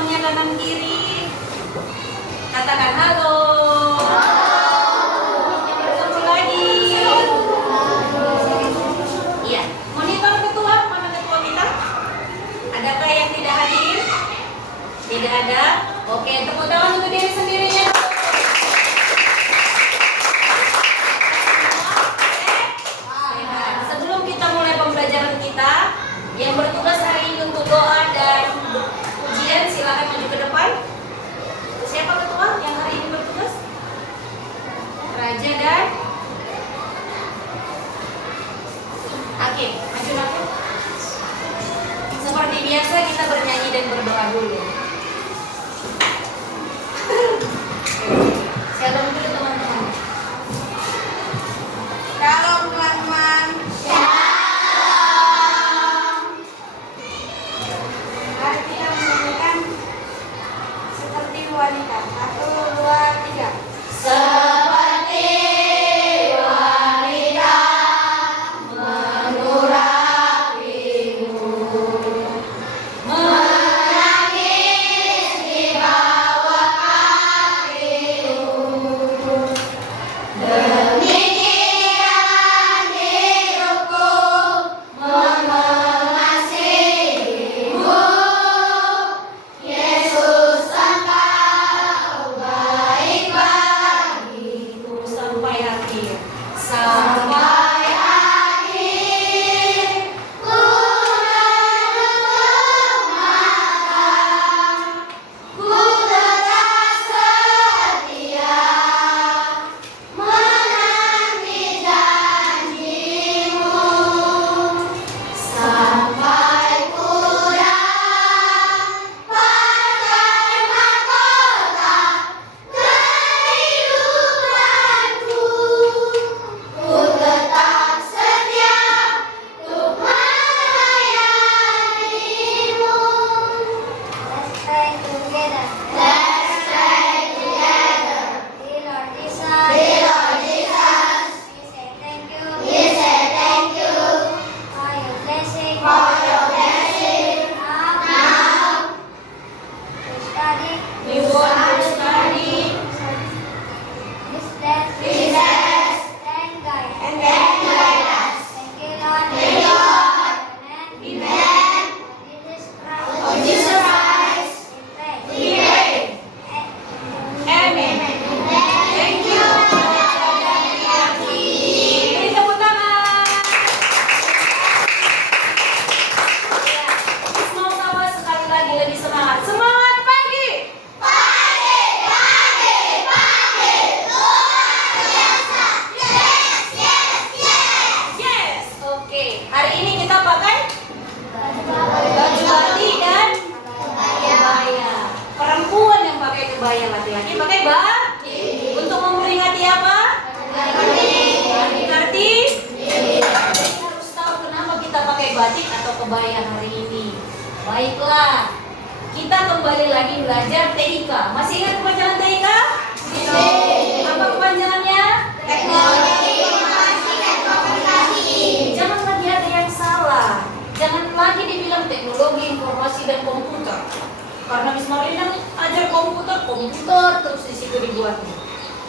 temannya kanan kiri. Katakan halo. Bertemu lagi. Iya. Monitor ketua, mana ketua kita? Adakah yang tidak hadir? Tidak ada. Oke, tepuk tangan untuk diri sendirinya. Sebelum kita mulai pembelajaran kita, yang bertugas hari ini untuk doa dan ujian silakan maju ke depan. Siapa ketua yang hari ini bertugas? Raja dan Hakim. Maju aku. Seperti biasa kita bernyanyi dan berdoa dulu. Siapa dulu teman-teman? Shalom teman-teman. Mari kita menyanyikan seperti wanita. 1, 2, 3. Seperti wanita mengurapimu, menangis di bawah kakimu, demikian hidupku mengasihimu, Yesus engkau baik bagiku. Sampai akhir, sampai akhir ku menutup mata, ku tetap setia menanti janjimu, sampai ku dapatkan mahkota kehidupanku. Ku tetap setia untuk melayanimu. Let's pray together. Let's pray together. Dear Lord Jesus, Dear Lord Jesus, we say thank you we say thank you for your blessing. for your blessing. Now To study we want to study this blessed this text and guide. and then guide us. Thank you, Lord. Thank you, Lord. Amen. Amen. For Jesus For Jesus Christ, Christ, we pray. we pray. Amen. Thank you. Beri tepuk tangan. Ya, Miss mau sama sekali lagi lebih semangat. Semangat pagi. Pagi, pagi, pagi. Luar biasa. Yes, yes, yes. Yes. Oke. Hari ini kita pakai baju batik dan kebaya. Perempuan yang pakai kebaya, laki-laki pakai batik. Untuk memperingati apa? Arti. Kita harus tahu kenapa kita pakai batik atau kebaya hari ini. Baiklah, kita kembali lagi belajar TIK. Masih ingat kepanjangan TIK? Apa kepanjangannya? Teknologi Informasi dan Komunikasi. Jangan lagi ada yang salah. Jangan lagi dibilang teknologi informasi dan komputer. Karena Miss Marlina ajar komputer terus di situ dibuatnya.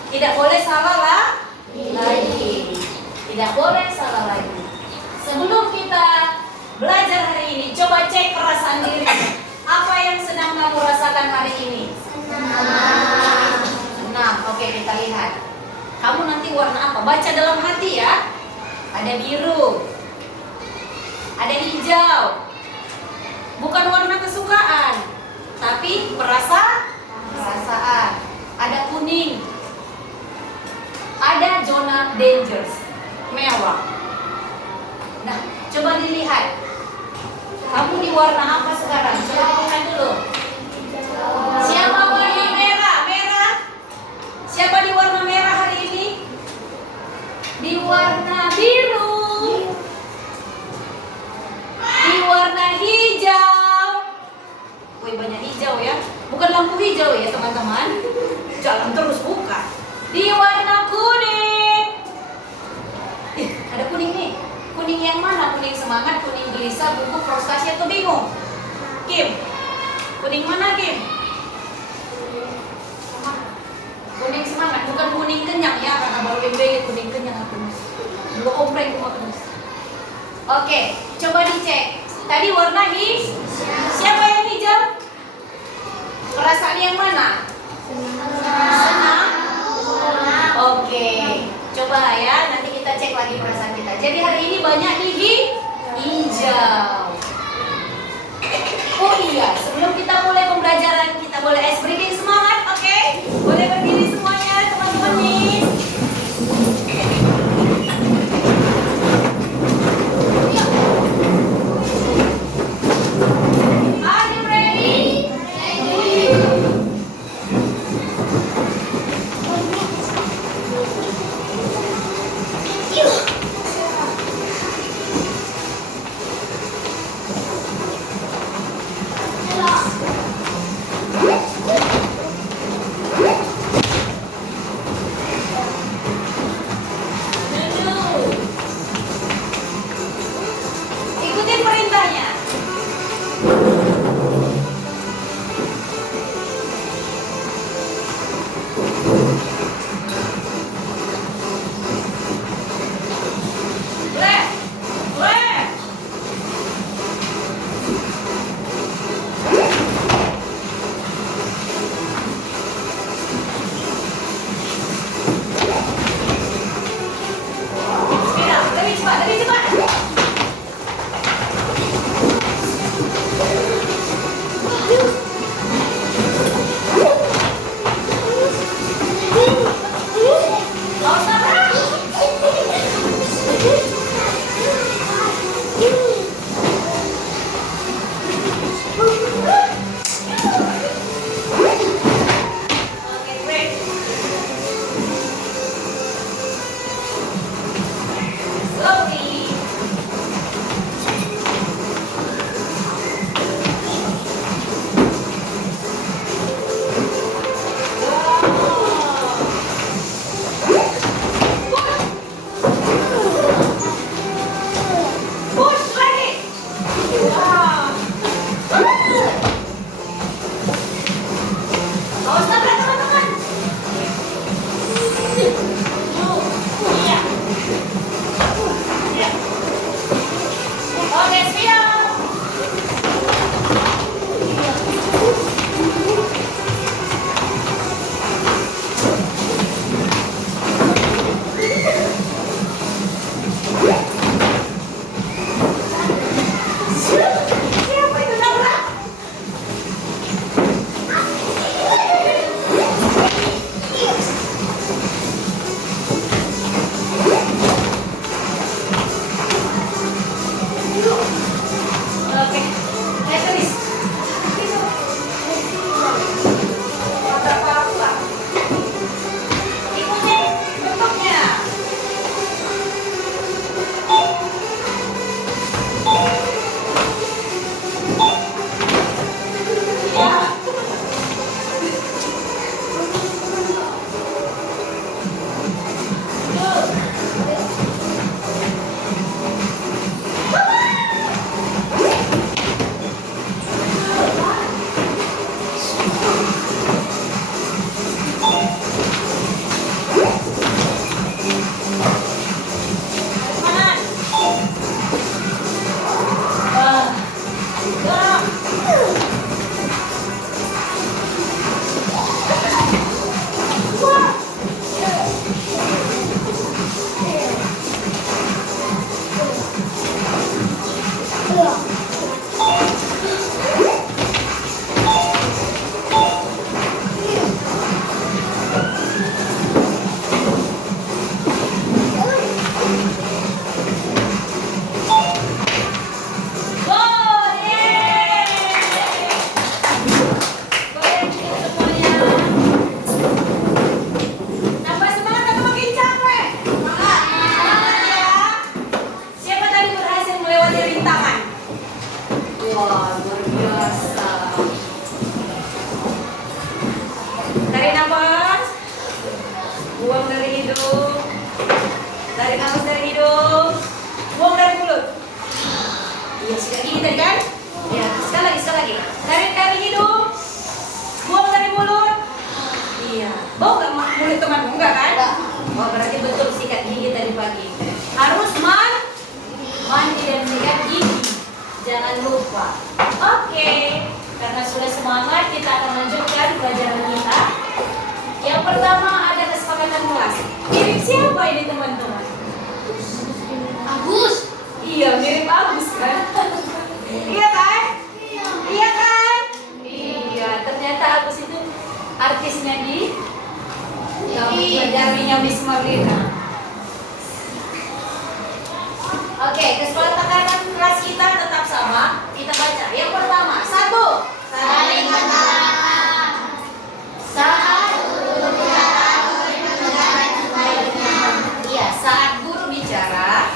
Tidak boleh salah lah lagi. Tidak boleh salah lagi. Sebelum kita belajar hari ini, coba cek perasaan diri. Apa yang sedang kamu rasakan hari ini? Senang. Oke, kita lihat. Kamu nanti warna apa? Baca dalam hati ya. Ada biru, ada hijau. Bukan warna kesukaan, tapi perasaan. Ada kuning, ada zona dangerous, merah. Nah, coba dilihat. Kamu di warna apa sekarang? Coba lihat dulu. Siapa warna merah? Merah. Siapa di warna merah hari ini? Di warna biru. Di warna hijau. Wih, banyak hijau ya. Bukan lampu hijau ya teman-teman. Jalan terus buka. Di warna kuning. Ada kuning nih. Kuning yang mana? Kuning semangat, kuning gelisah, gugup, frustasi atau bingung? Kim. Kuning mana, Kim? Kuning semangat, bukan kuning kenyang ya, karena baru MBY kuning kenyang aku mas. Belum komplain aku mas. Oke, coba dicek. Tadi warna siapa yang hijau? Perasaan yang mana? Senang. Oke, coba ya, nanti kita cek lagi perasaan kita. Jadi hari ini banyak nih hijau. Oh iya, sebelum kita mulai pembelajaran, kita boleh ice breaking semangat, oke? Boleh berdiri semuanya, teman-teman nih. Are you ready? pelajaran kita. Yang pertama ada kesepakatan kelas. Mirip siapa ini teman-teman? Agus. Iya, mirip Agus kan? Iya kan? Iya kan? Iya, ternyata Agus itu artisnya di penjarinya Miss Marlina. Oke, kesepakatan kelas kita tetap sama. Kita baca. Yang pertama, satu. Saling menerangkan. Iya, saat guru bicara,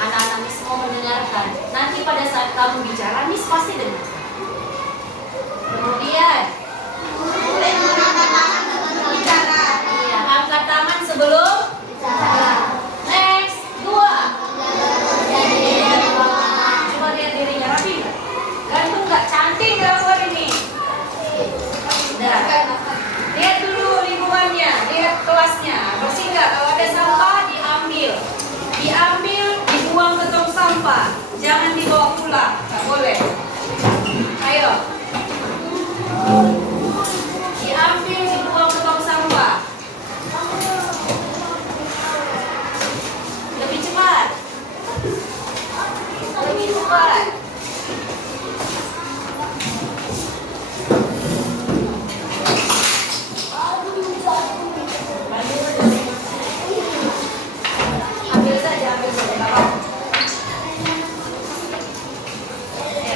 anak-anak Miss mau mendengarkan. Nanti pada saat kamu bicara, Miss pasti dengar. Kemudian, iya, angkat tangan sebelum bicara. Next, dua. Coba lihat dirinya rapi nggak? Gantung nggak? Cantik nggak luar ini? Nah, lihat dulu lingkungannya, lihat kelasnya. Bersih nggak? Kalau ada sampah diambil, dibuang ke tong sampah. Jangan dibawa pulang, nggak boleh. Ayo, diambil, dibuang ke tong sampah. Lebih cepat. Lebih cepat. Ambil saja, nggak apa-apa.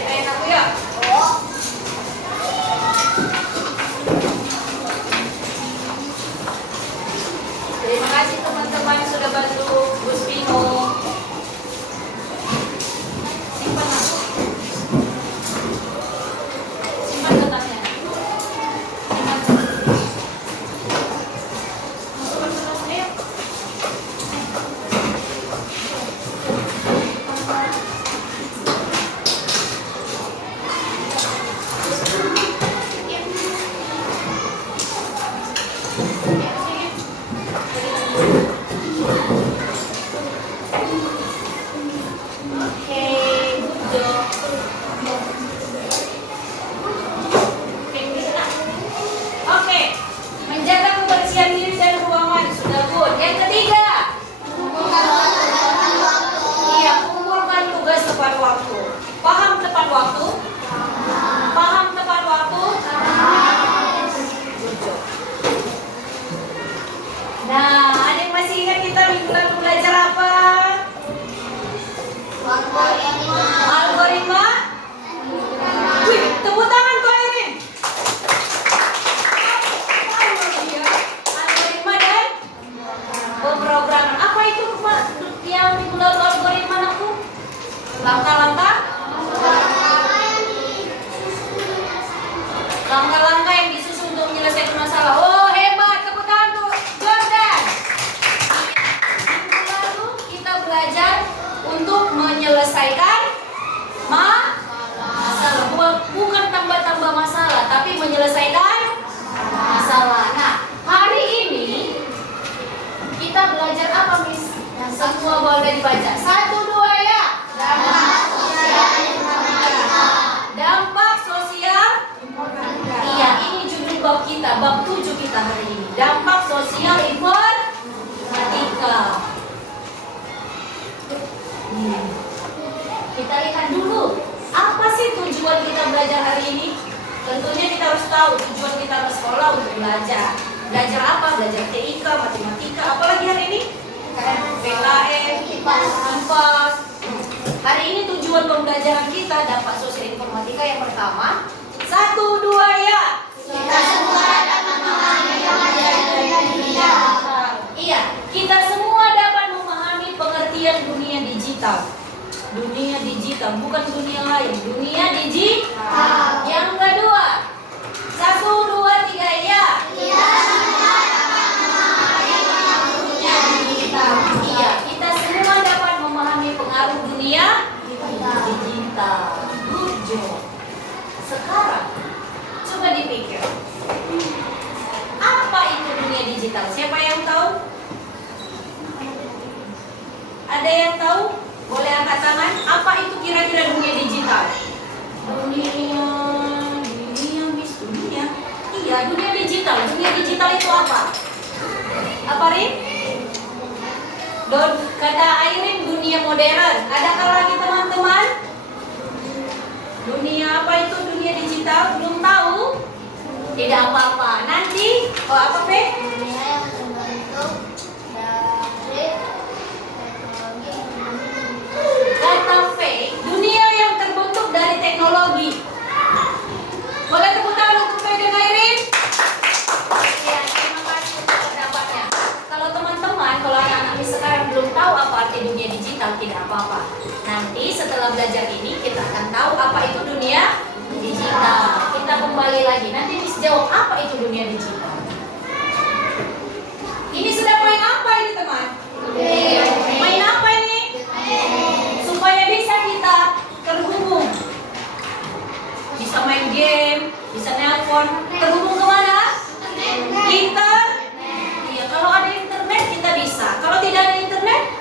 Pengen aku ya? Terima kasih teman-teman sudah bantu Gus Pino. Simpan aku. Simpan kertasnya. Simpan. Masukkan kertasnya yuk. Oke, menjaga kebersihan diri dan ruangan sudah good. Yang ketiga, iya, kumpulkan tugas tepat waktu. Paham tepat waktu? Paham tepat waktu? Good job. Nah, ada yang masih ingat kita minggu lalu belajar apa? Algoritma? Wih, tepuk tangan tuh Airin. Algoritma dan pemrograman. Apa itu Pak yang minggu lalu algoritma aku? Langkah-langkah? Langkah-langkah yang disusun untuk menyelesaikan masalah. Oh, hebat. Tepuk tangan tuh Jordan. Minggu lalu kita belajar untuk menyelesaikan masalah. Bukan tambah-tambah masalah, tapi menyelesaikan masalah. Nah, hari ini kita belajar apa, Miss? Semua boleh dibaca. 1, 2 ya. Dampak sosial. Iya, ini judul bab kita, bab 7 kita hari ini. Dampak sosial informatika. Kita lihat dulu, apa sih tujuan kita belajar hari ini? Tentunya kita harus tahu tujuan kita ke sekolah untuk belajar. Belajar apa? Belajar TIK, matematika, apalagi hari ini? PKN, IPAS. Hari ini tujuan pembelajaran kita dampak sosial informatika yang pertama. 1, 2 ya. Kita semua dapat memahami pelajaran digital. Iya, kita semua dapat memahami pengertian dunia digital. Dunia digital, bukan dunia lain. Dunia digital. Yang kedua, 1, 2, 3 ya. Kita semua dapat memahami pengaruh dunia digital. Iya, kita semua dapat memahami pengaruh dunia digital. Good job. Sekarang, coba dipikir. Apa itu dunia digital? Siapa yang tahu? Ada yang tahu? Boleh angkat tangan. Apa itu kira-kira dunia digital? Dunia Dunia digital itu apa? Apa, Rin? Kata Airin, dunia modern. Adakah lagi teman-teman? Dunia apa itu dunia digital? Belum tahu? Tidak apa-apa. Nanti, apa, Pe? Dunia yang terbentuk dari teknologi. Kata V, dunia yang terbentuk dari teknologi. Boleh tepuk tangan untuk V dan Airin? Ya, terima kasih untuk pendapatnya. Kalau teman-teman, kalau anak-anak sekarang belum tahu apa arti dunia digital, tidak apa-apa. Nanti setelah belajar ini, kita akan tahu apa itu dunia digital. Kita kembali lagi. Nanti Miss jawab apa itu dunia digital. Ini sudah main apa ini, teman? Main apa ini? Supaya bisa kita terhubung. Bisa main game, bisa nelpon. Terhubung kemana? Internet. Iya, kalau ada internet kita bisa. Kalau tidak ada internet,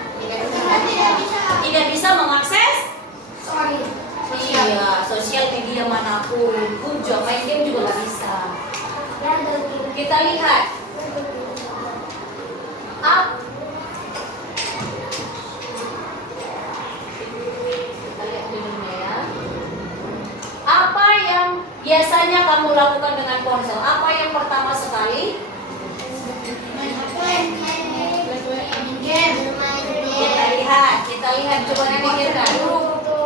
tidak bisa mengakses. Iya, sosial media manapun. Juga main game juga nggak bisa. Kita lihat. Kita lihat dulunya ya. Apa yang biasanya kamu lakukan dengan ponsel? Apa yang pertama sekali? Kita lihat, coba dipikirkan.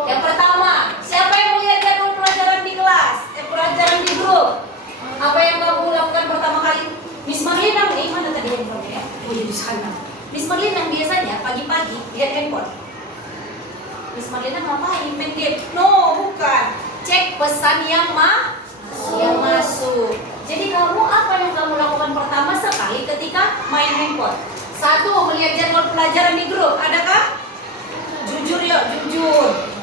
Yang pertama, siapa yang melihat jadwal pelajaran di kelas? Pelajaran di grup. Apa yang kamu lakukan pertama kali? Miss Marlina, mana tadi handphone ya? Oh, di sana. Miss Marlina biasanya pagi-pagi lihat handphone. Miss Marlina ngapain? Main game? No, bukan. Cek pesan yang masuk. Jadi kamu apa yang kamu lakukan pertama sekali ketika main handphone? Satu, melihat jadwal pelajaran di grup. Adakah? Jujur yuk, jujur.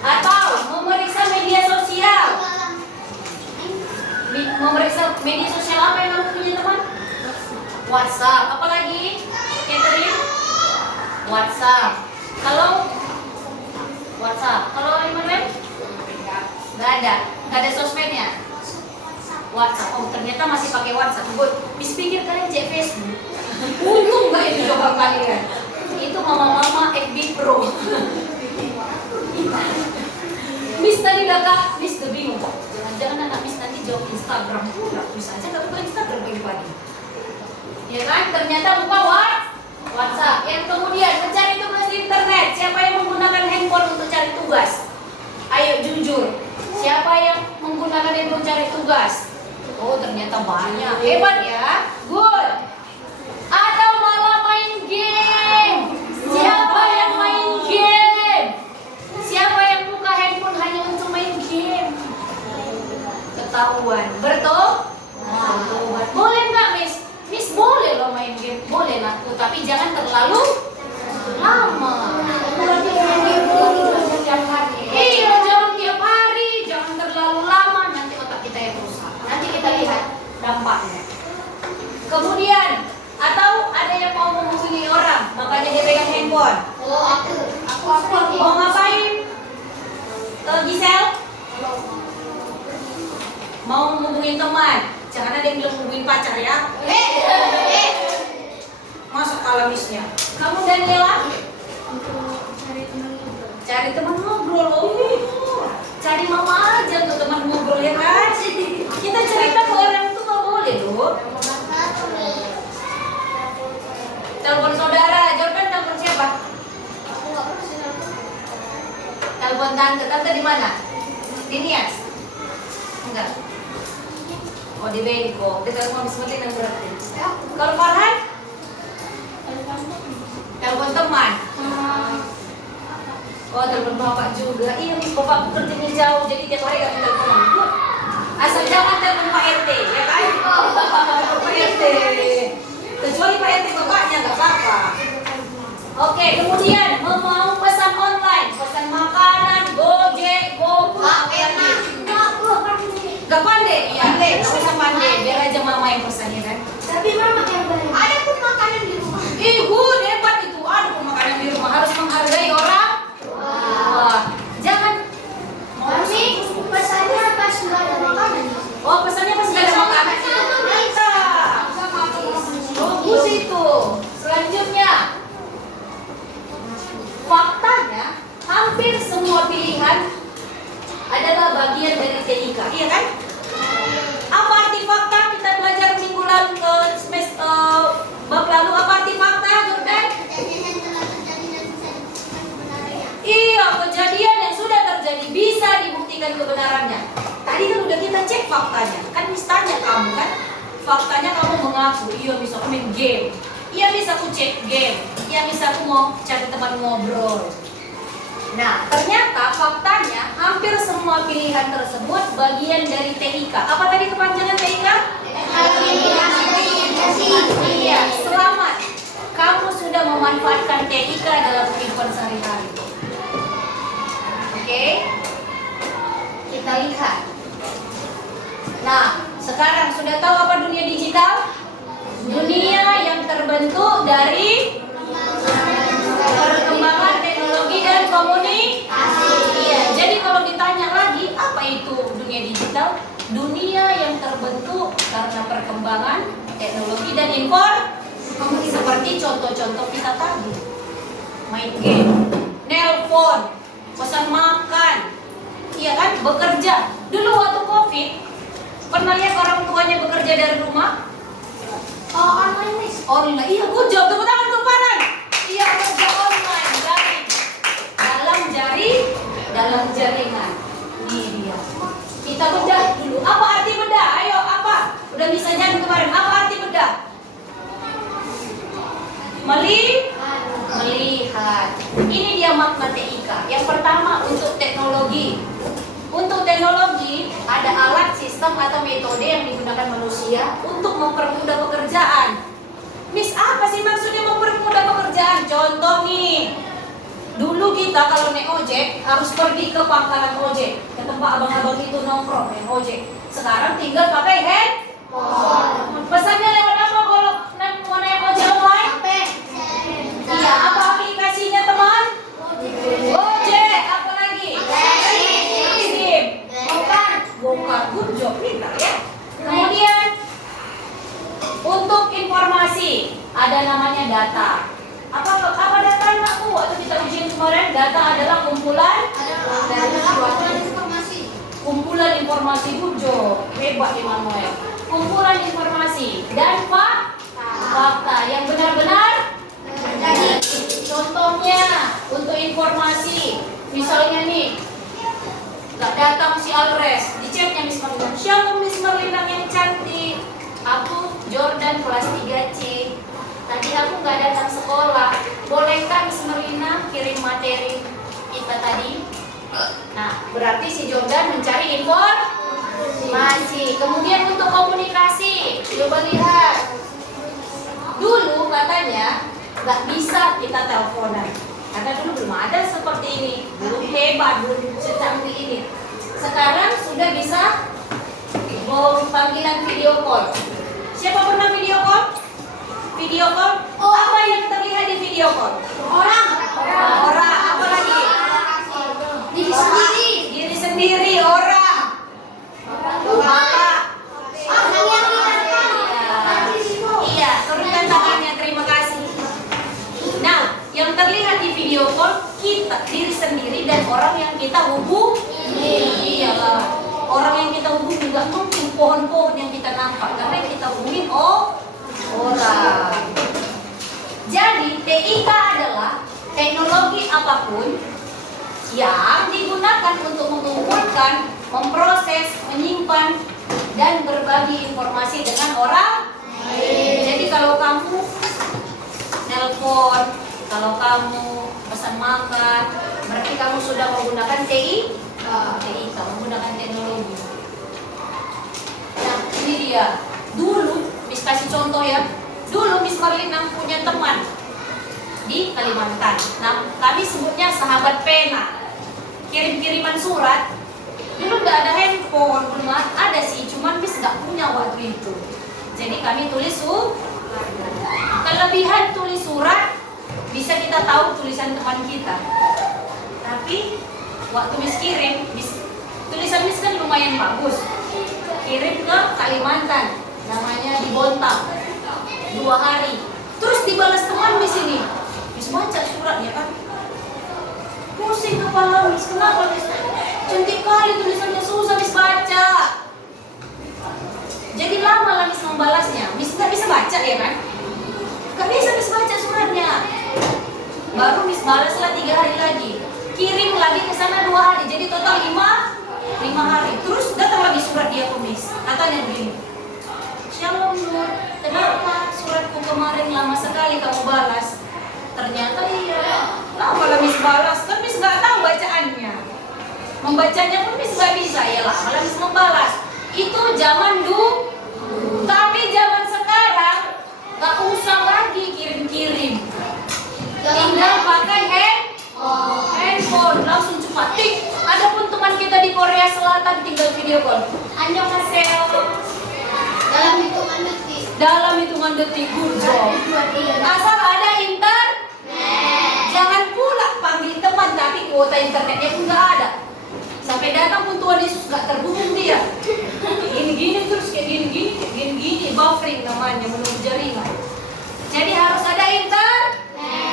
Atau memeriksa media sosial. Memeriksa media sosial apa yang kamu punya, teman? WhatsApp. Apalagi? Catherine? WhatsApp. Kalau WhatsApp. Kalau Immanuel? Gak ada sosmednya. WhatsApp. Oh, ternyata masih pakai WhatsApp. Bis pikir kalian cek Facebook. Untung gak itu coba kalian. Itu mama-mama FB Pro. Miss tadi Miss udah bingung. Jangan-jangan anak Miss nanti jawab Instagram. Bisa aja gak buka Instagram pagi-pagi. Ya kan? Ternyata buka WhatsApp. Yang kemudian mencari tugas di internet. Siapa yang menggunakan handphone untuk cari tugas? Ayo jujur. Siapa yang menggunakan handphone cari tugas? Oh, ternyata banyak. Hebat ya. Good. Atau malah main game. Siapa yang main game? Siapa yang buka handphone hanya untuk main game? Ketahuan. Betul? Boleh nggak, Miss? Miss boleh loh main game. Boleh lah. Tapi jangan terlalu lama. Iya, jangan tiap hari. Jangan terlalu lama. Nanti otak kita yang rusak. Nanti kita lihat dampaknya. Kemudian, atau ada yang mau menghubungi orang, makanya dia pegang handphone. Oh, aku. Mau ngapain? Giselle? Mau menghubungin teman. Jangan ada yang bilang menghubungin pacar ya. Masuk kalamisnya. Kamu Daniela? Cari teman ngobrol. Oh, cari mama aja tuh teman ngobrol ya kan? Kita cerita ke orang itu nggak boleh loh. Telepon saudara, jawabkan telepon siapa? Telepon tante. Tante di mana? Di Nias? Enggak. Oh, di Bengkok. Di telepon Bismillah yang berarti. Kalau Farhan? Telepon teman. Oh, telepon bapak juga. Iya, bapak kerjanya jauh, jadi tiap hari gak telepon. Asal jangan telepon Pak RT, ya kan? Pak RT. Kecuali Pak RT bapaknya nggak apa-apa. Oke, kemudian mau pesan online, pesan makanan, Gojek, GoFood, apa lagi? Gak pandai? Iya, nggak usah pandai. Biar aja mama yang pesan ya kan? Tapi mama yang bayar. Ada pun makanan di rumah. Good, hebat itu. Ada pun makanan di rumah. Harus menghargai orang. Wah, jangan. Mami, pesannya pas nggak ada makanan. Oh, pesannya pas nggak ada makanan. dan kebenarannya. Tadi kan udah kita cek faktanya. Kan Miss tanya kamu kan, faktanya kamu mengaku, iya bisa aku main game, iya bisa aku cek game, iya bisa aku mau cari teman ngobrol. Nah, ternyata faktanya hampir semua pilihan tersebut bagian dari TIK. Apa tadi kepanjangan TIK? Iya, selamat. Kamu sudah memanfaatkan TIK dalam kehidupan sehari-hari. Oke? Kita lihat. Nah, sekarang sudah tahu apa dunia digital? Dunia yang terbentuk dari perkembangan teknologi dan komunikasi. Iya, jadi kalau ditanya lagi apa itu dunia digital? Dunia yang terbentuk karena perkembangan teknologi dan informasi. Seperti contoh-contoh kita tadi, main game, nelpon, pesan makan, iya kan, bekerja. Dulu waktu COVID, pernah lihat orang tuanya bekerja dari rumah? Oh, online Miss. Online, iya, gue jawab tepuk tangan tuh Farhan. Iya, kerja online, dalam jaringan. Ini dia. Kita bedah dulu. Apa arti bedah? Ayo, apa? Udah bisa nyanyi kemarin. Apa arti bedah? Melihat. Ini dia makna TIK. Yang pertama untuk teknologi. Untuk teknologi ada alat, sistem atau metode yang digunakan manusia untuk mempermudah pekerjaan. Miss, apa sih maksudnya mempermudah pekerjaan? Contoh nih, dulu kita kalau naik ojek harus pergi ke pangkalan ojek, ke tempat abang-abang itu nongkrong naik ojek. Sekarang tinggal pakai handphone. Pesannya lewat apa kalau mau naik ojek online? Iya, apa aplikasinya teman? Ojek, apa lagi? SIM. Bukan, good job, pintar ya. Kemudian untuk informasi ada namanya data. Apa datanya aku waktu kita ujian kemarin? Data adalah kumpulan informasi Bujo. Hebat Immanuel. Kumpulan informasi dan fakta yang benar-benar terjadi. Contohnya untuk informasi, misalnya nih, gak datang si Alres, di chatnya Miss Marlina, siapa Miss Marlina yang cantik? Aku Jordan kelas 3C. Tadi aku nggak datang sekolah. Bolehkah Miss Marlina kirim materi kita tadi? Nah, berarti si Jordan mencari informasi. Kemudian untuk komunikasi, coba lihat. Dulu katanya nggak bisa kita teleponan, karena dulu belum ada seperti ini, belum hebat, belum secanggih ini. Sekarang sudah bisa panggilan video call. Siapa pernah video call? Video call? Apa yang terlihat di video call? Orang. Apa lagi? Diri sendiri, orang. Bapak. Iya, turunkan tangannya, terima kasih. Nah, yang terlihat di video call kita, diri sendiri dan orang yang kita hubungi. Iyalah. Orang yang kita hubungi nggak mungkin pohon-pohon yang kita nampak, karena yang kita hubungi orang. Jadi TIK adalah teknologi apapun yang digunakan untuk mengumpulkan, memproses, menyimpan, dan berbagi informasi dengan orang. Jadi kalau kamu nelpon, kalau kamu pesan makan, berarti kamu sudah menggunakan TIK, menggunakan teknologi. Nah, ini dia. Dulu, Miss kasih contoh ya. Dulu Miss Marlina punya teman di Kalimantan. Nah, kami sebutnya sahabat pena. Kirim-kiriman surat. Dulu nggak ada handphone, belum ada sih. Cuman Miss nggak punya waktu itu. Jadi kami tulis kelebihan tulis surat, bisa kita tahu tulisan teman kita. Tapi waktu Miss kirim, tulisan Miss kan lumayan bagus. Kirim ke Kalimantan, namanya di Bontang, 2 hari. Terus dibalas teman Miss ini. Miss baca suratnya kan, pusing kepala Miss, kenapa Miss? Cantik kali tulisannya, susah Miss baca. Jadi lama lah Miss membalasnya. Miss nggak bisa baca ya kan? Nggak bisa Miss baca suratnya. Baru Miss balaslah 3 hari lagi. Kirim lagi ke sana 2 hari. Jadi total 5 5 hari. Terus datang lagi surat dia Miss. Katanya begini. Shalom Nur, kenapa suratku kemarin lama sekali kamu balas? Ternyata iya. Lama Miss balas, kan Miss nggak tahu bacaannya. Membacanya pun Miss nggak bisa, ya lah malah Miss membalas. Itu zaman dulu. Tapi zaman sekarang nggak usah lagi kirim-kirim. Tinggal pakai handphone, langsung cepat tik. Adapun teman kita di Korea Selatan tinggal video call. Annyeonghaseyo. Dalam hitungan detik, good job. Asal ada internet. Jangan pula panggil teman tapi kuota internetnya pun nggak ada. Sampai datang pun Tuhan Yesus nggak terhubung dia. Gini-gini terus kayak gini-gini, buffering namanya menurut jaringan. Jadi harus ada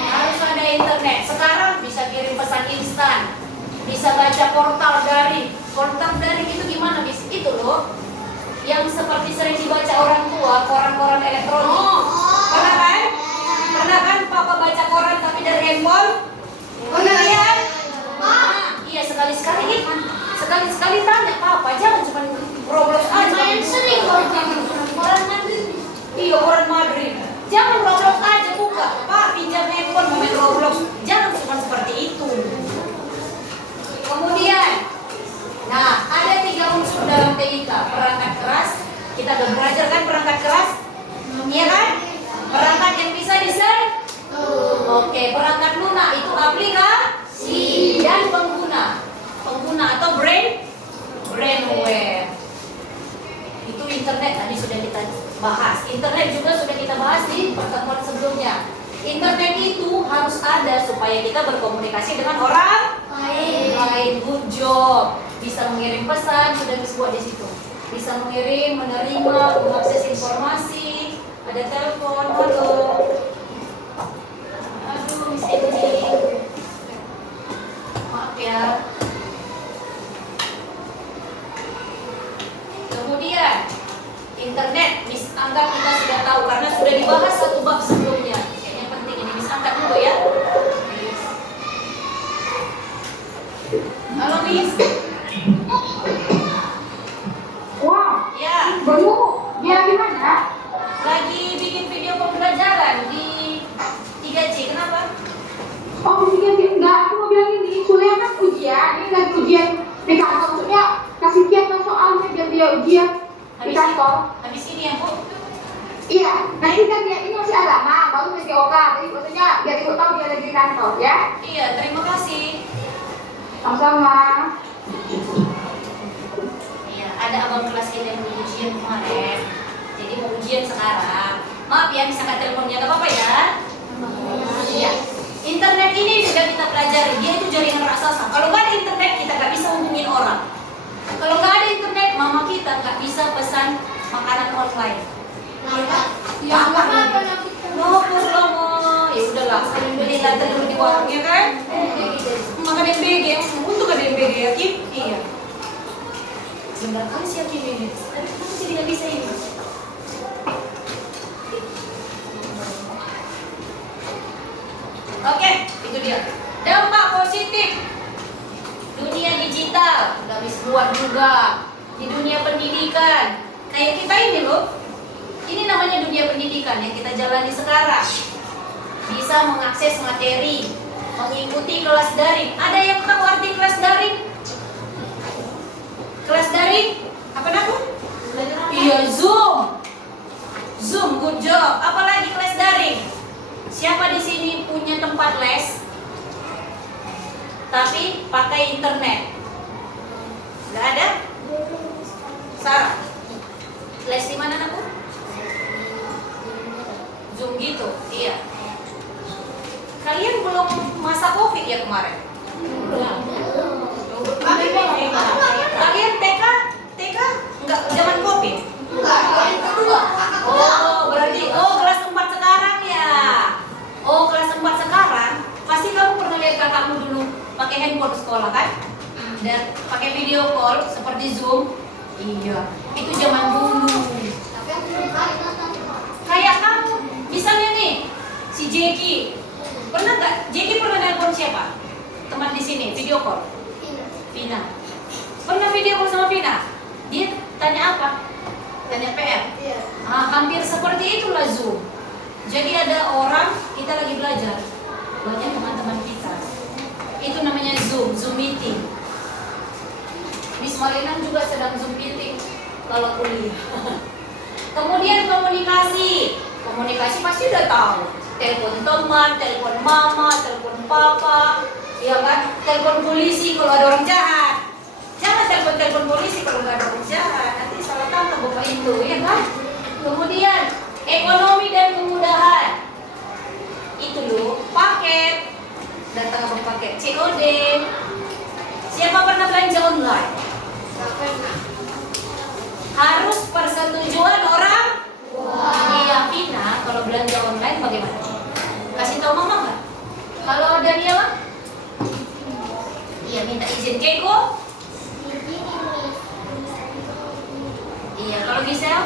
harus ada internet. Sekarang bisa kirim pesan instan, bisa baca portal daring. Portal daring itu gimana bis? Itu loh, yang seperti sering dibaca orang tua, koran-koran elektronik. Pernah kan? Pernah kan Papa baca koran tapi dari handphone? Pernah ya? Iya, sekali-sekali sekali-sekali tanya Papa, jangan cuma Roblox aja. Main sering Koran Madrid. Iya, koran Madrid. Jangan Roblox aja buka. Pak, pinjam handphone mau main Roblox. Jangan cuma seperti itu. Kemudian, nah ada 3 unsur dalam TIK. Perangkat keras. Kita udah belajar kan perangkat keras? Iya kan? Perangkat yang bisa Oke, perangkat lunak itu aplikasi dan pengguna atau brainware. Itu internet tadi sudah kita bahas. Internet juga sudah kita bahas di pertemuan sebelumnya. Internet itu harus ada supaya kita berkomunikasi dengan orang lain. Good job. Bisa mengirim pesan, sudah disebut di situ. Bisa mengirim, menerima, mengakses informasi. Ada telepon, halo. Aduh, Miss Eni. Maaf ya. Kemudian internet, Miss anggap kita sudah tahu karena sudah dibahas satu bab sebelumnya. Yang penting ini Miss angkat dulu ya. Halo Miss. Wow, Ya, baru dia gimana? lagi bikin video pembelajaran di 3C. Kenapa? Oh, dia enggak, aku mau bilang ini, kuliah kan ujian, ini lagi ujian di kantor, maksudnya kasih kiat soalnya biar dia ujian di kantor. Habis ini ya Bu? Iya, nanti kan dia ini masih agama, baru nanti oka, jadi maksudnya biar ibu tahu dia lagi di kantor, ya? Iya, terima kasih. Sama-sama. Iya, ada abang kelas kita yang mau ujian kemarin. Jadi mau ujian sekarang. Maaf ya, bisa nggak teleponnya, nggak apa-apa ya? Iya. Internet ini sudah kita pelajari, dia itu jaringan raksasa. Kalau nggak ada internet, kita nggak bisa hubungin orang. Kalau nggak ada internet, mama kita nggak bisa pesan makanan online. Ya, nggak apa-apa nanti. Ya udahlah, saya beli latar dulu di warung ya kan? Makan MBG, untuk ada MBG ya Kim? Iya. Sebentar kali sih Kim ini. Tapi kenapa sih tidak bisa ini? Oke, itu dia. Dampak positif dunia digital, nggak bisa buat juga di dunia pendidikan. Kayak kita ini loh. Ini namanya dunia pendidikan yang kita jalani sekarang. Bisa mengakses materi, mengikuti kelas daring. Ada yang tahu arti kelas daring? Kelas daring? Apa nama? Iya, Zoom. Zoom, good job. Apalagi kelas daring? Siapa di sini punya tempat les? Tapi pakai internet? Gak ada? Sarah, les di mana aku? Zoom gitu, iya. Kalian belum masa COVID ya kemarin? Kalian TK nggak zaman COVID? Oh, berarti kelas 4 sekarang ya. Oh, kelas 4 sekarang pasti kamu pernah lihat kakakmu dulu pakai handphone sekolah kan? Dan pakai video call seperti Zoom. Iya, itu zaman dulu. Kayak kamu, misalnya nih, si Jeki. Pernah nggak? Jeki pernah nelpon siapa? Teman di sini, video call. Vina. Pernah video call sama Vina? Dia tanya apa? Tanya PR. Hampir seperti itulah Zoom. Jadi ada orang, kita lagi belajar, banyak teman-teman kita. Itu namanya Zoom meeting. Miss Marina juga sedang Zoom meeting kalau kuliah. Kemudian komunikasi pasti udah tahu. Telepon teman, telepon mama, telepon papa, ya kan? Telepon polisi kalau ada orang jahat. Jangan telepon polisi kalau nggak ada orang jahat. Nanti salah tangkap bapak itu, ya kan? Kemudian ekonomi dan kemudahan. Itu loh, paket. Datang apa paket COD. Siapa pernah belanja online? Harus persetujuan orang. Iya, Vina, kalau belanja online bagaimana? Kasih tahu mama nggak? Kalau Daniela? Iya, minta izin Keiko? Iya, kalau Gisel?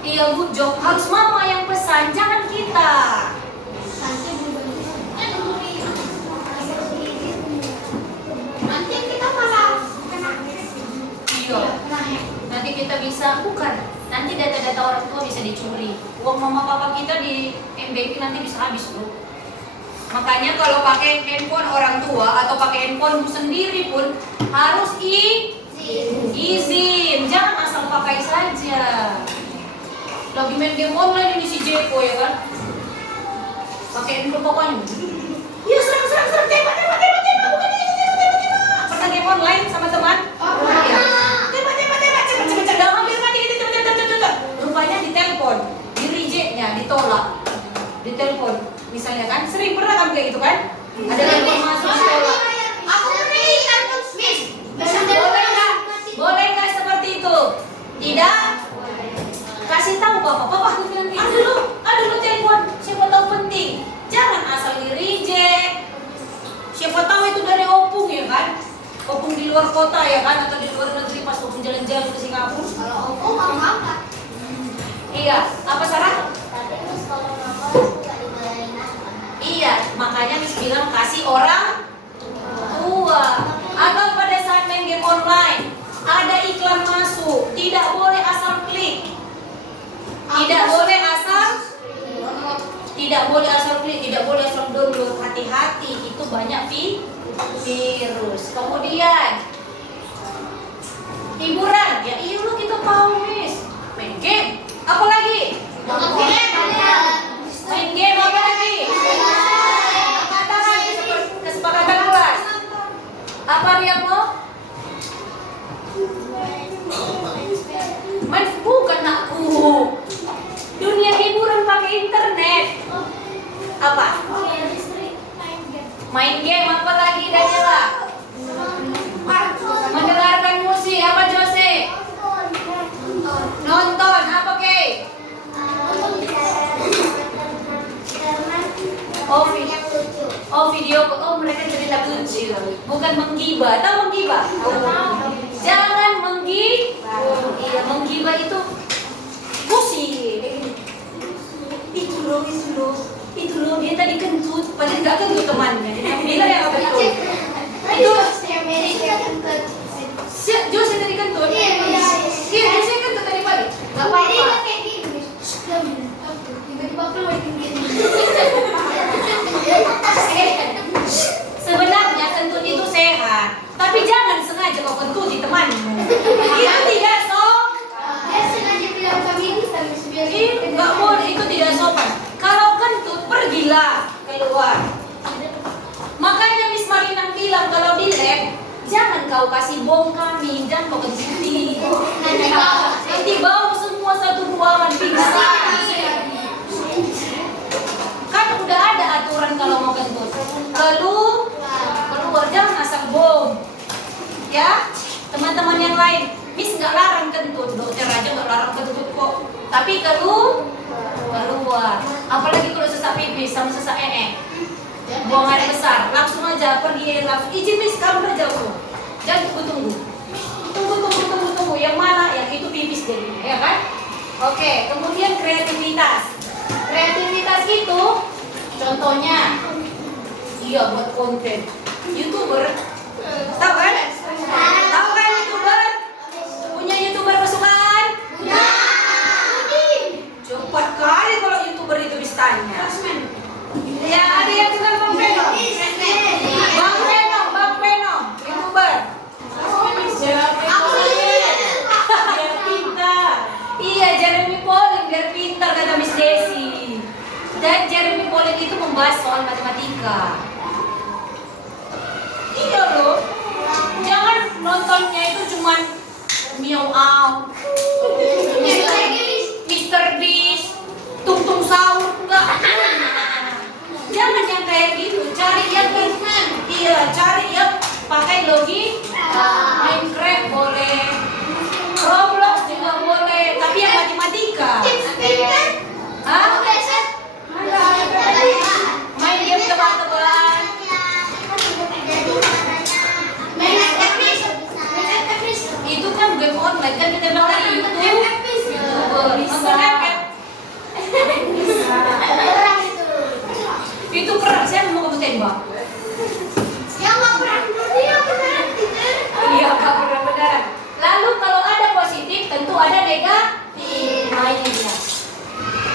Iya, Bu Jok, harus mama yang pesan, jangan kita. Nanti kita malah kena. Iya. Nanti kita bisa bukan. Nanti data-data orang tua bisa dicuri. Uang mama papa kita di MBP nanti bisa habis, Bro. Makanya kalau pakai handphone orang tua atau pakai handphone sendiri pun harus izin. Jangan asal pakai saja. Lagi main game online ini si Jeko ya kan? Pakai handphone papanya. Iya, serang, tembak, bukan ini, tembak. Pernah game online sama teman? Iya. Tembak, cepet, jangan hampir mati gitu, cepet. Rupanya ditelepon, di rejectnya, ditolak. Ditelepon, misalnya kan, sering pernah kamu kayak gitu kan? Ada telepon masuk sekolah. Aku beri telepon Miss. Boleh nggak seperti itu? Tidak. Kasih tahu papa aku bilang ada lu telepon, siapa tahu penting. Jangan asal di reject. Siapa tahu itu dari opung ya kan? Opung di luar kota ya kan, atau di luar negeri pas opung jalan-jalan ke Singapura. Kalau aku mau ngangkat. Iya, apa Sarah? Tapi Miss kalau nonton aku gak dibolehin nonton. Iya, makanya Miss bilang kasih orang tua. Atau pada saat main game online ada iklan masuk, tidak boleh asal klik. Tidak boleh asal klik, tidak boleh asal download. Hati-hati, itu banyak virus. Kemudian hiburan, ya iya lo kita tahu Miss. Main game, apa lagi? Main game apa lagi? Kesepakatan kelas. Apa dia mau? Main bukan aku. Dunia hiburan pakai internet. Apa? Main game apa lagi Daniela? Mendengarkan musik apa Jose? Nonton apa Kay? Oh video, oh mereka cerita lucu, bukan menggibah. Tahu menggibah? Jangan menggibah. Iya, menggibah itu pusing. Itu loh dia tadi kentut, padahal nggak kentut temannya. Dia bilang ya apa itu? Itu Jose tadi kentut. Iya, Jose kentut tadi pagi. Nggak apa-apa. Tiba-tiba keluar gini. Sebenarnya kentut itu sehat, tapi jangan sengaja kau kentuti temanmu. Itu tidak Dia sengaja bilang kami ini sampai sebiar. nggak boleh, itu tidak sopan. Kalau kentut pergilah keluar. Makanya Miss Marina bilang kalau di lab jangan kau kasih bom kami, jangan kau kentuti. Nanti bau semua satu ruangan pingsan. Kan udah ada aturan kalau mau kentut. Keluar jangan asal bom. Ya, teman-teman yang lain, Miss nggak larang kentut, dokter aja nggak larang kentut kok. Tapi keluar. Apalagi kalau sesak pipis sama sesak buang air besar, langsung aja pergi langsung. Izin Miss, kamu udah jauh. Jangan tunggu. Tunggu. Yang mana? Yang itu pipis jadinya, ya kan? Oke, kemudian kreativitas. Kreativitas itu contohnya, iya buat konten. YouTuber membahas soal matematika. Iya loh. Jangan nontonnya itu cuman Meow Out, Mr. Beast, Tung Tung Sahur, enggak. Jangan yang kayak gitu, cari yang ringan. Iya, cari yang pakai logika. Minecraft boleh, Roblox juga boleh, tapi yang matematika. Hah? Main game tebak-tebakan. Itu kan game online, kan kita bilang dari YouTube. Nonton Epet. Itu perang, saya mau kamu tembak. Iya, Kak, benar-benar. Lalu kalau ada positif, tentu ada negatif. Nah, ini dia.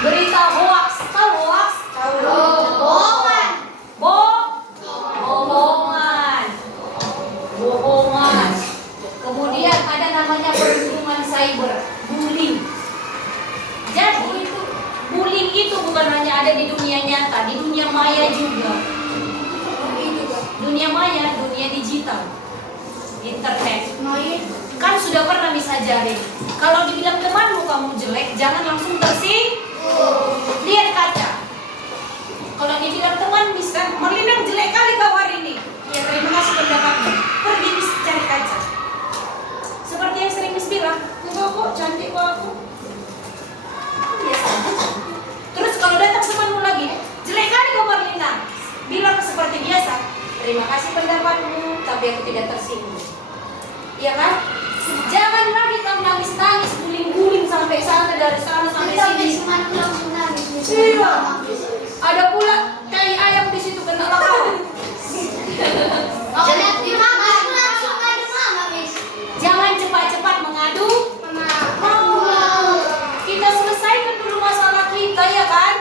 Berita hoax. Tahu hoax? Bohongan. Kemudian ada namanya perundungan cyber, bullying. Jadi bullying itu bukan hanya ada di dunia nyata, di dunia maya juga. Dunia maya, dunia digital, internet. Kan sudah pernah misajarin. Kalau dibilang temanmu kamu jelek, jangan langsung tersinggung. Lihat kaca. Kalau dibilang teman bisa, Marlina jelek kali kau hari ini. Ya terima kasih pendapatmu. Pergi cari kaca. Seperti yang sering Miss bilang, enggak kok cantik kok aku. Biasa. Terus kalau datang temanmu lagi, jelek kali kau Marlina. Bilang seperti biasa. Terima kasih pendapatmu, tapi aku tidak tersinggung. Iya kan? Jangan lagi kamu nangis-nangis, guling-guling sampai sana dari sana sampai sini. Iya. Ada pula tai ayam di situ kena lapar. Jangan cepat-cepat mengadu. Kita selesaikan dulu masalah kita ya kan?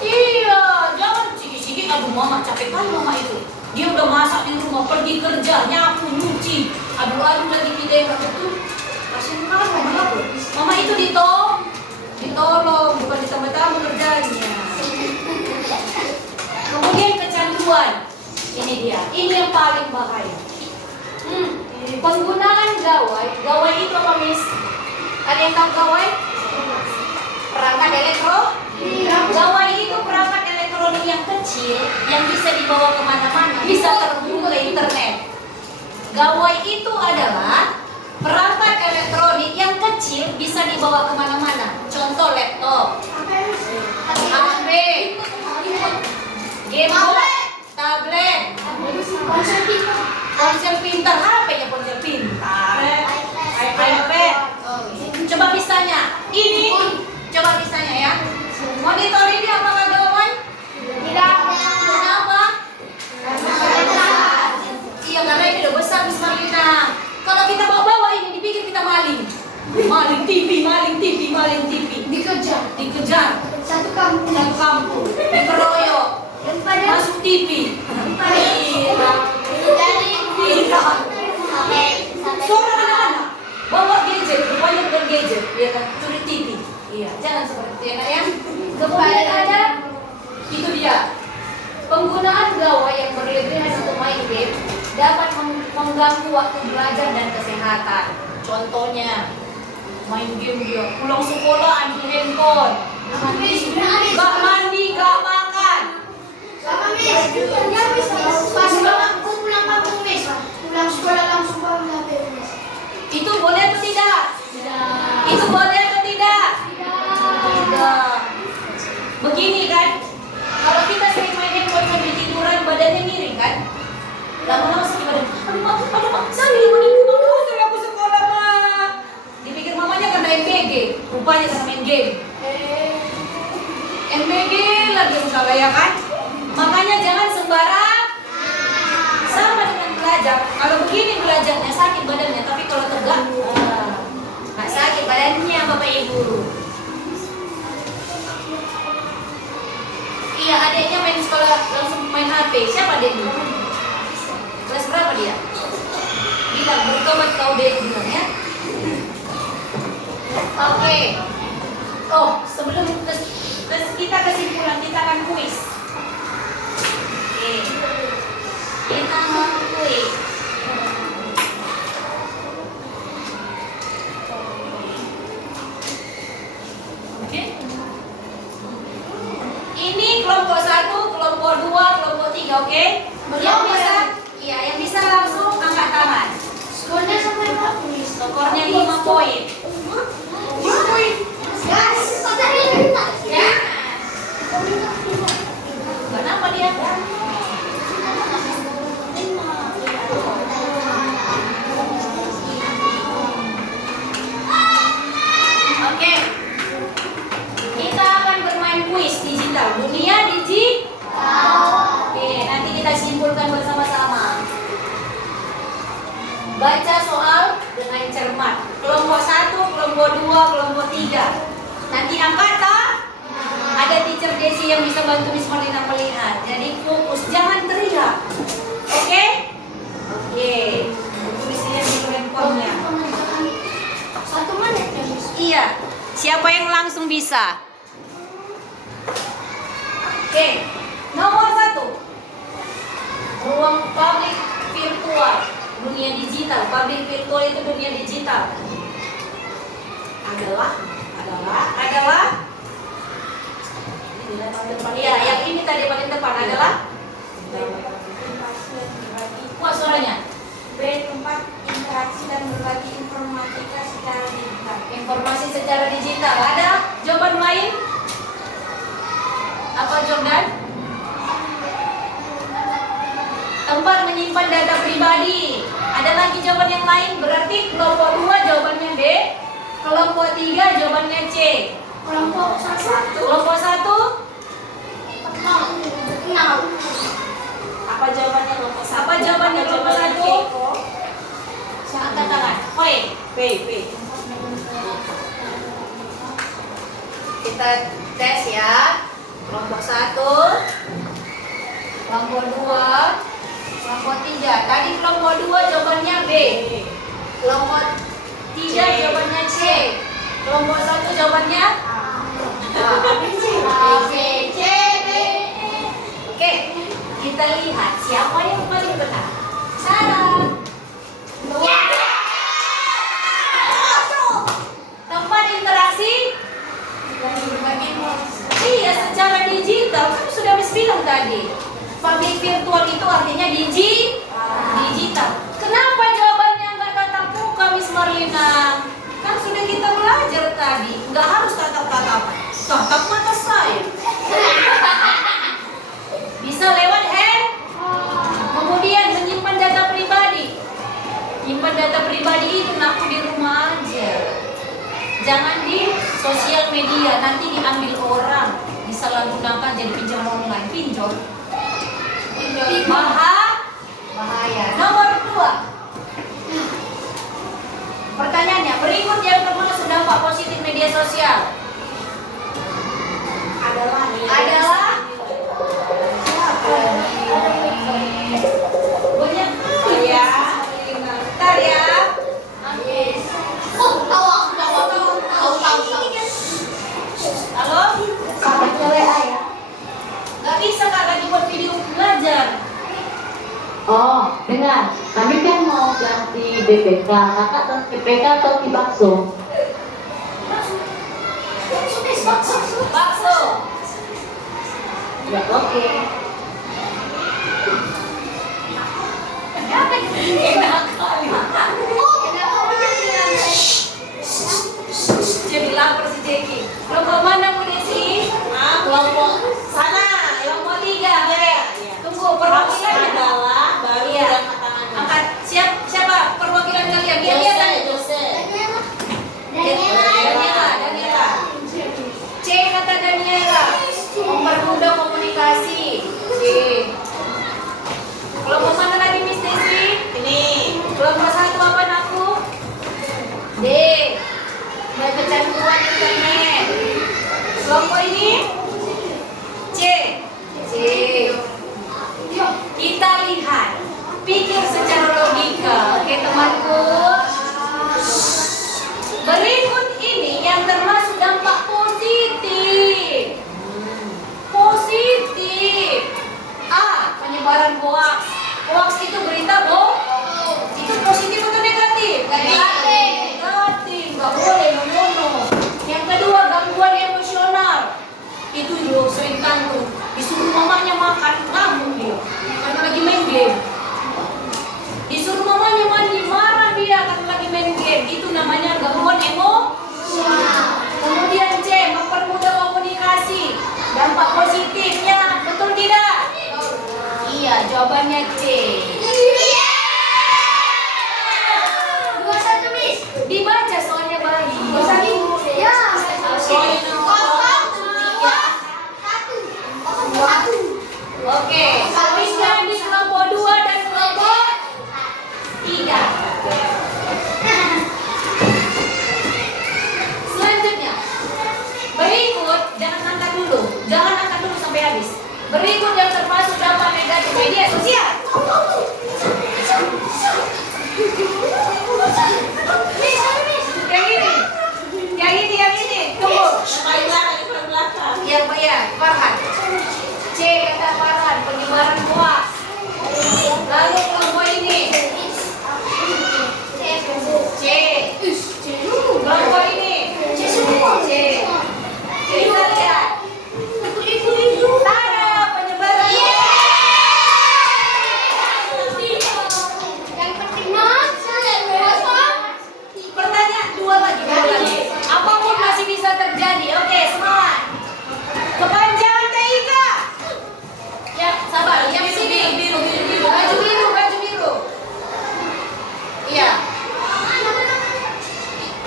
Iya, jangan sigi-sigi. Aduh mama capek kali mama itu. Dia udah masak di rumah, pergi kerja, nyapu, nyuci. Aduh lagi kita yang betul. Kasian kali mama aku. Mama itu ditolong, bukan ditambah-tambah kerjanya. Kemudian kecanduan. Ini dia. Ini yang paling bahaya. Penggunaan gawai. Gawai itu apa, Miss? Ada yang tahu gawai? Perangkat elektronik. Gawai itu perangkat elektronik yang kecil yang bisa dibawa kemana-mana, bisa terhubung ke internet. Gawai itu adalah perangkat elektronik yang kecil bisa dibawa kemana-mana. Contoh laptop, HP, gameboy, tablet, ponsel pintar, HP-nya ponsel pintar, iPad. Coba misalnya, ini, coba misalnya ya, monitor ini apakah gawai? Tidak. Kenapa? Iya, karena ini udah besar Miss Marlina. Kalau kita bawa ini, dipikir kita maling. Maling TV. Dikejar. Satu kampung. Dikeroyok. Masuk TV. Tidak. Suara anak-anak. Bawa gadget, rupanya bukan gadget. Ya kan, curi TV. Iya, jangan seperti itu ya, Kak ya. Kemudian ada, itu dia. Penggunaan gawai yang berlebihan untuk main game dapat mengganggu waktu belajar dan kesehatan. Contohnya, main game dia, pulang sekolah ambil handphone, gak mandi, gak makan. Pulang sekolah langsung bawa HP. Itu boleh atau tidak? Itu boleh atau tidak? Tidak. Begini kan, kalau kita sering main handphone sambil tiduran, badannya miring kan? Lama-lama sakit badan. Aduh, mak, saya menipu, aku sekolah, mak. Dipikir mamanya karena MBG, rupanya karena main game. MBG lagi salah ya kan? Makanya jangan sembarang. Sama dengan belajar. Kalau begini belajarnya sakit badannya, tapi kalau tegak, nggak sakit badannya, Bapak Ibu. Iya, adiknya main sekolah langsung main HP. Siapa adiknya? Kelas berapa dia? Bilang bertobat kau deh bilang ya. Oke. Oh, sebelum kita kesimpulan kita akan kuis. 3, oke? Yang bisa, iya, yang bisa langsung angkat tangan. Skornya sampai berapa nih? Skornya 5 poin. Gas. Ya. Kenapa dia? Oke. Kita akan bermain kuis digital. Dunia digital. Oke, nanti kita simpulkan bersama-sama. Baca soal dengan cermat. Kelompok 1, kelompok 2, kelompok 3. Nanti angkat tak? Ada teacher Desi yang bisa bantu Miss Marlina melihat. Jadi fokus, jangan teriak. Oke? Oke. Tulisnya di handphonenya. 1 menit ya, Miss? Iya. Siapa yang langsung bisa? Oke. Nomor 1. Ruang publik virtual. Dunia digital. Publik virtual itu dunia digital. Adalah. Iya, yang ini tadi paling depan adalah. Kuat suaranya. Tempat interaksi dan berbagi informatika secara digital. Informasi secara digital. Ada jawaban lain? Apa Jordan? Tempat menyimpan data pribadi. Ada lagi jawaban yang lain? Berarti kelompok 2 jawabannya B. Kelompok 3 jawabannya C. Kelompok 1. Kelompok 1 Enam. apa jawabannya kelompok 1? Apa jawabannya kelompok 1? Angkat tangan. Oi, P. Kita tes ya. Kelompok 1, kelompok 2, kelompok 3. Tadi kelompok 2 jawabannya B. Kelompok 3 jawabannya C. Kelompok 1 jawabannya Oke, kita lihat siapa yang paling benar. Sarah. Tempat interaksi. Iya, secara digital. Kan sudah Miss bilang tadi. Public virtual itu artinya digital. Kenapa jawabannya nggak tatap muka, Miss Marlina? Kan sudah kita belajar tadi. Nggak harus tatap-tatapan. Tatap mata saya. Bisa lewat hand. Kemudian menyimpan data pribadi. Nyimpan data pribadi itu aku di rumah aja. Jangan di sosial media, nanti diambil orang, disalahgunakan jadi pinjaman online, pinjol. Bahaya. Nomor 2. Pertanyaannya, berikut yang termasuk dampak positif media sosial adalah banyak ya. Bentar ya. Halo? Gak bisa Kak, lagi buat video belajar. Oh, dengar. Kami kan mau ganti BPK. Kakak tes BPK atau di bakso? Bakso. Ya, oke. Enak kali. Jadi lapar si Jeki. Kelompok mana Bu Desi? Kelompok sana. Kelompok 3. Tunggu perwakilannya adalah baru yang angkat. Siapa perwakilan kalian? Dia Daniela. C kata Daniela. Mempermudah komunikasi. C. Kelompok mana lagi Miss Desi? Ini. Kelompok 1 apa aku? D. Dan kecanduan internet. Kelompok ini C. Kita lihat, pikir secara logika. Oke temanku. Berikut ini yang termasuk dampak positif. A. Penyebaran hoax. Hoax itu berita bohong. Itu positif atau negatif? Negatif. Nggak boleh membunuh. Yang kedua, gangguan emosional.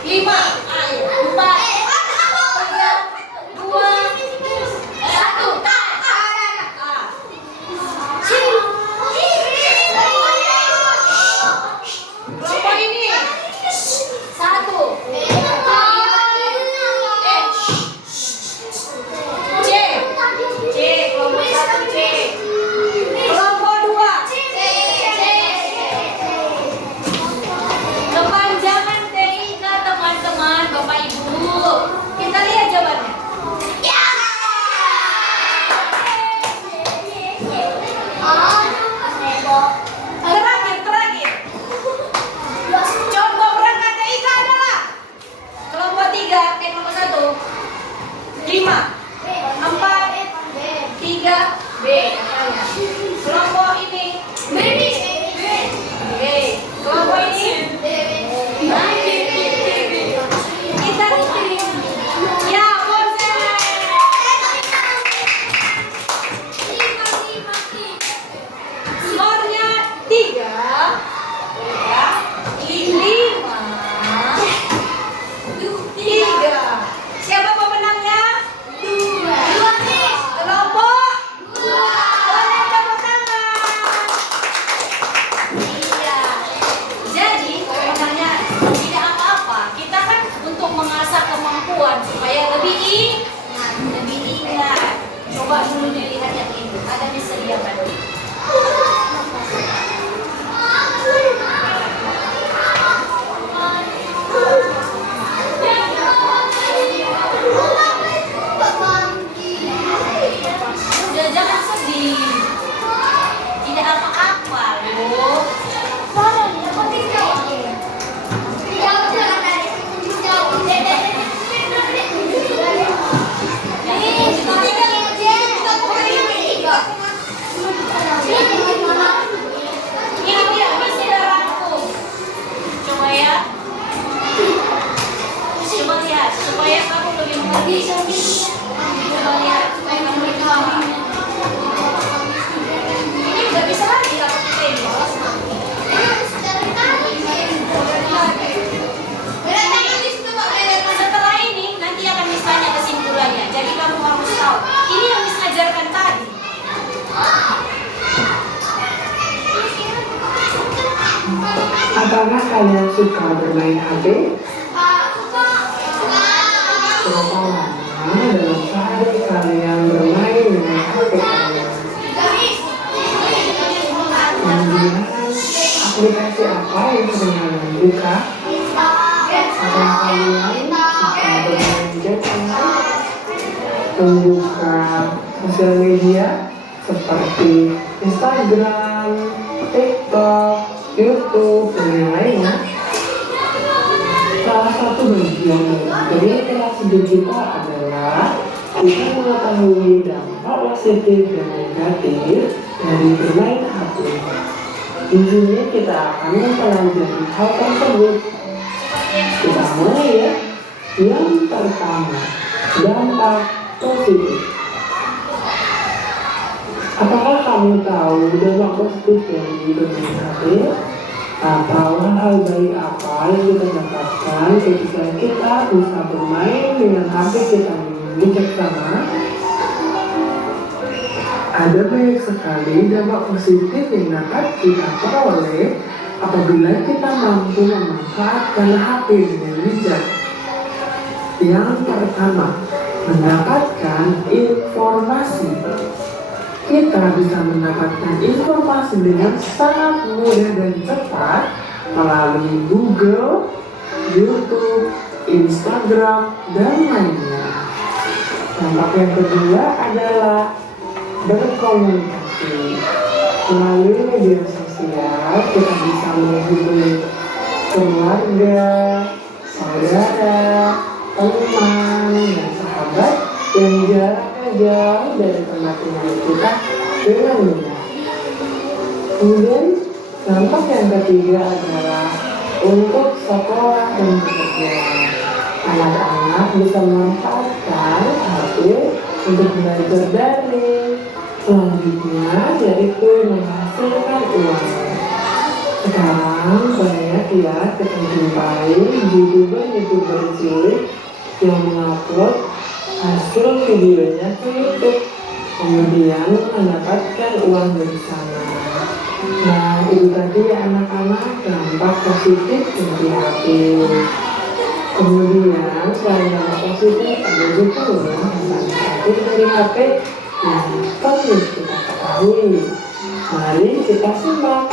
5, 4, 3, 2, 1. Kelompok ini 1. C, kelompok 1 C. Kelompok 2 kepanjangan TIK teman-teman, Bapak Ibu. Kita lihat jawabannya. Terakhir. Contoh berangkat TIK adalah kelompok 3, kelompok 1. 5, 4, 3, B. Kelompok ini B. Kelompok ini kita ya bosen. Skornya 3, 5, 3. Siapa pemenangnya? 2. Kelompok 2. Boleh tepuk tangan. Iya. Jadi pemenangnya tidak apa-apa. Kita kan untuk mengasah kemampuan supaya lebih ingat. Coba dulu dilihat yang ini. Ada disediakan. Udah jangan sedih. Tidak apa-apa loh. Ini dia misi darahku. Coba ya. Coba lihat supaya kamu lebih mengerti. Coba lihat supaya kamu lebih paham. Ini udah bisa lagi dapat kita ini. Setelah ini nanti akan misalnya kesimpulannya. Jadi kamu harus tahu. Ini yang Miss ajarkan tadi. Apakah kalian suka bermain HP? Berapa lama dalam sehari kalian bermain dengan HP kalian? Kemudian, aplikasi apa yang sering kalian buka? Apakah kalian suka bermain game? Membuka sosial media seperti Instagram, TikTok, YouTube, dan yang lainnya. Salah satu bagian dari interaksi digital adalah kita mengetahui dampak positif dan negatif dari bermain HP. Di sini kita akan mempelajari hal tersebut. Kita mulai ya. Yang pertama, dampak positif. Apakah kamu tahu dampak positif dari bermain HP? Atau hal-hal baik apa yang kita dapatkan ketika kita bisa bermain dengan HP kita yang bijaksana? Ada banyak sekali dampak positif yang dapat kita peroleh apabila kita mampu memanfaatkan HP dengan bijak. Yang pertama, mendapatkan informasi. Kita bisa mendapatkan informasi dengan sangat mudah dan cepat melalui Google, YouTube, Instagram, dan lainnya. Dampak yang kedua adalah berkomunikasi. Melalui media sosial, kita bisa menghubungi keluarga, saudara, teman, dan sahabat yang jaraknya jauh dari tempat tinggal kita dengan mudah. Kemudian dampak yang ketiga adalah untuk sekolah dan pekerjaan. Anak-anak bisa memanfaatkan HP untuk belajar daring. Selanjutnya yaitu menghasilkan uang. Sekarang banyak ya kita jumpai youtuber cilik yang mengupload hasil videonya ke YouTube, kemudian mendapatkan uang dari sana. Nah, itu tadi anak-anak dampak positif dari HP. Kemudian selain dampak positif, ada juga loh dampak negatif dari HP yang perlu kita ketahui. Mari kita simak.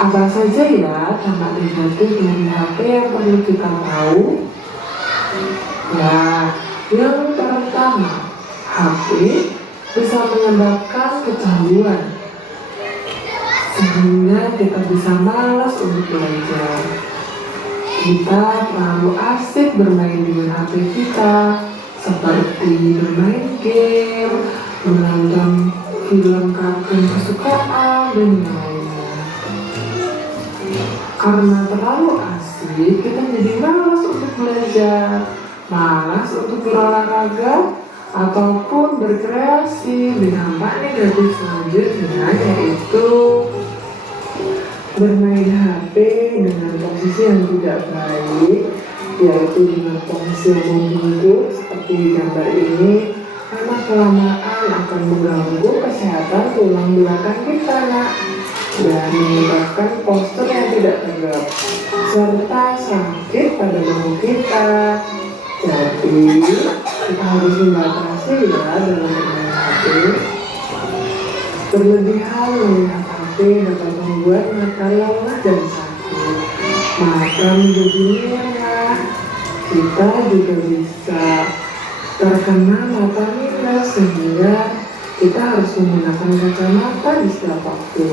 Apa saja ya dampak negatif dari HP yang perlu kita tahu? Nah, yang pertama, HP bisa menyebabkan kecanduan, sehingga kita bisa malas untuk belajar. Kita terlalu asik bermain dengan HP kita, seperti bermain game, menonton film kartun kesukaan, dan lainnya. Karena terlalu asik, kita jadi malas untuk belajar, malas untuk berolahraga, ataupun berkreasi. Dampak negatif selanjutnya yaitu bermain HP dengan posisi yang tidak baik, yaitu dengan posisi yang membungkuk seperti gambar ini, lama-kelamaan akan mengganggu kesehatan tulang belakang kita, nak, dan menyebabkan postur yang tidak tegap serta sakit pada bahu kita. Jadi kita harus membatasi ya dalam bermain HP. Berlebihan melihat HP dapat membuat mata lelah dan sakit, mata menjadi merah. Kita juga bisa terkena mata minus, sehingga kita harus menggunakan kacamata di setiap waktu.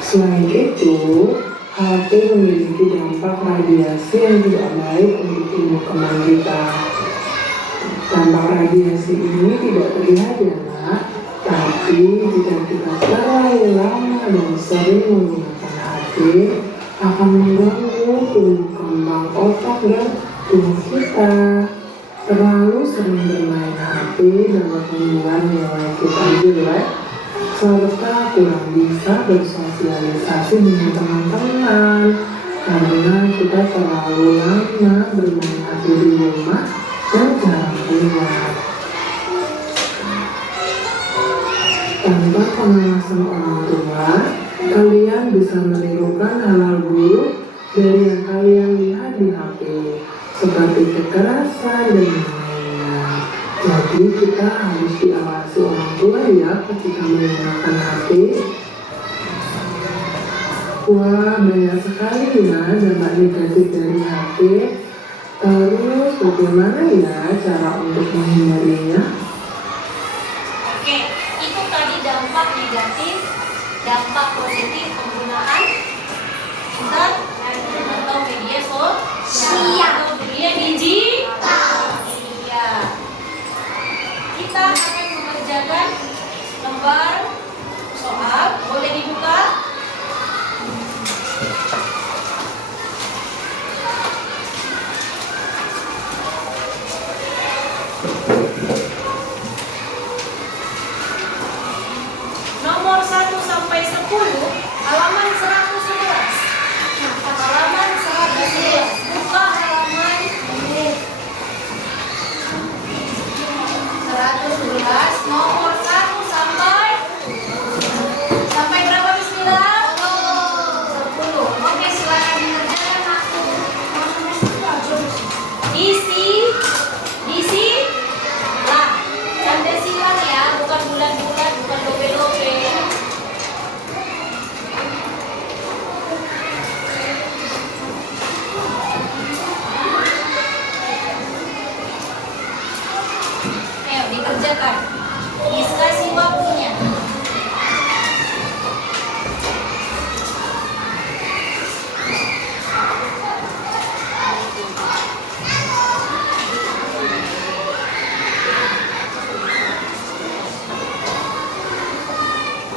Selain itu, HP memiliki dampak radiasi yang tidak baik untuk tumbuh kembang kita. Dampak radiasi ini tidak terlihat ya, nak, tapi jika kita terlalu lama dan sering menggunakan HP, akan mengganggu tumbuh kembang otak dan tubuh kita. Terlalu sering bermain HP dapat membuat nilai kita jelek, serta kurang bisa bersosialisasi dengan teman-teman karena kita terlalu lama bermain HP di rumah dan jarang keluar. Tanpa pengawasan orang tua, kalian bisa menirukan hal-hal buruk dari yang kalian lihat di HP, seperti kekerasan dan lainnya. Jadi kita harus diawasi orang tua ya ketika menggunakan HP. Wah, banyak sekali ya dampak negatif dari HP. Terus bagaimana ya cara untuk menghindarinya? Oke, itu tadi dampak negatif, dampak positif penggunaan internet atau media sosial atau dunia digital. Iya. Kita akan mengerjakan lembar soal. Boleh dibuka? Nomor 1 sampai 10, halaman 111. Halaman 111. Buka halaman 111, nomor 1 sampai berapa, bismillah? 10. Oke, silakan dikerjakan aku. Isi lah, tanda silang ya, bukan bulan-bulan, bukan dope-dope. Ayo dikerjakan. Kasih waktunya.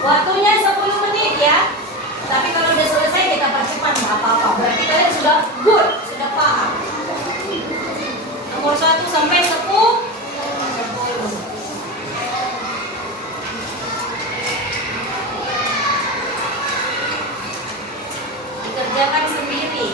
Waktunya 10 menit ya. Tapi kalau udah selesai kita percepat, nggak apa-apa. Berarti kalian sudah good, sudah paham. Nomor 1 sampai 10. kerjakan sendiri.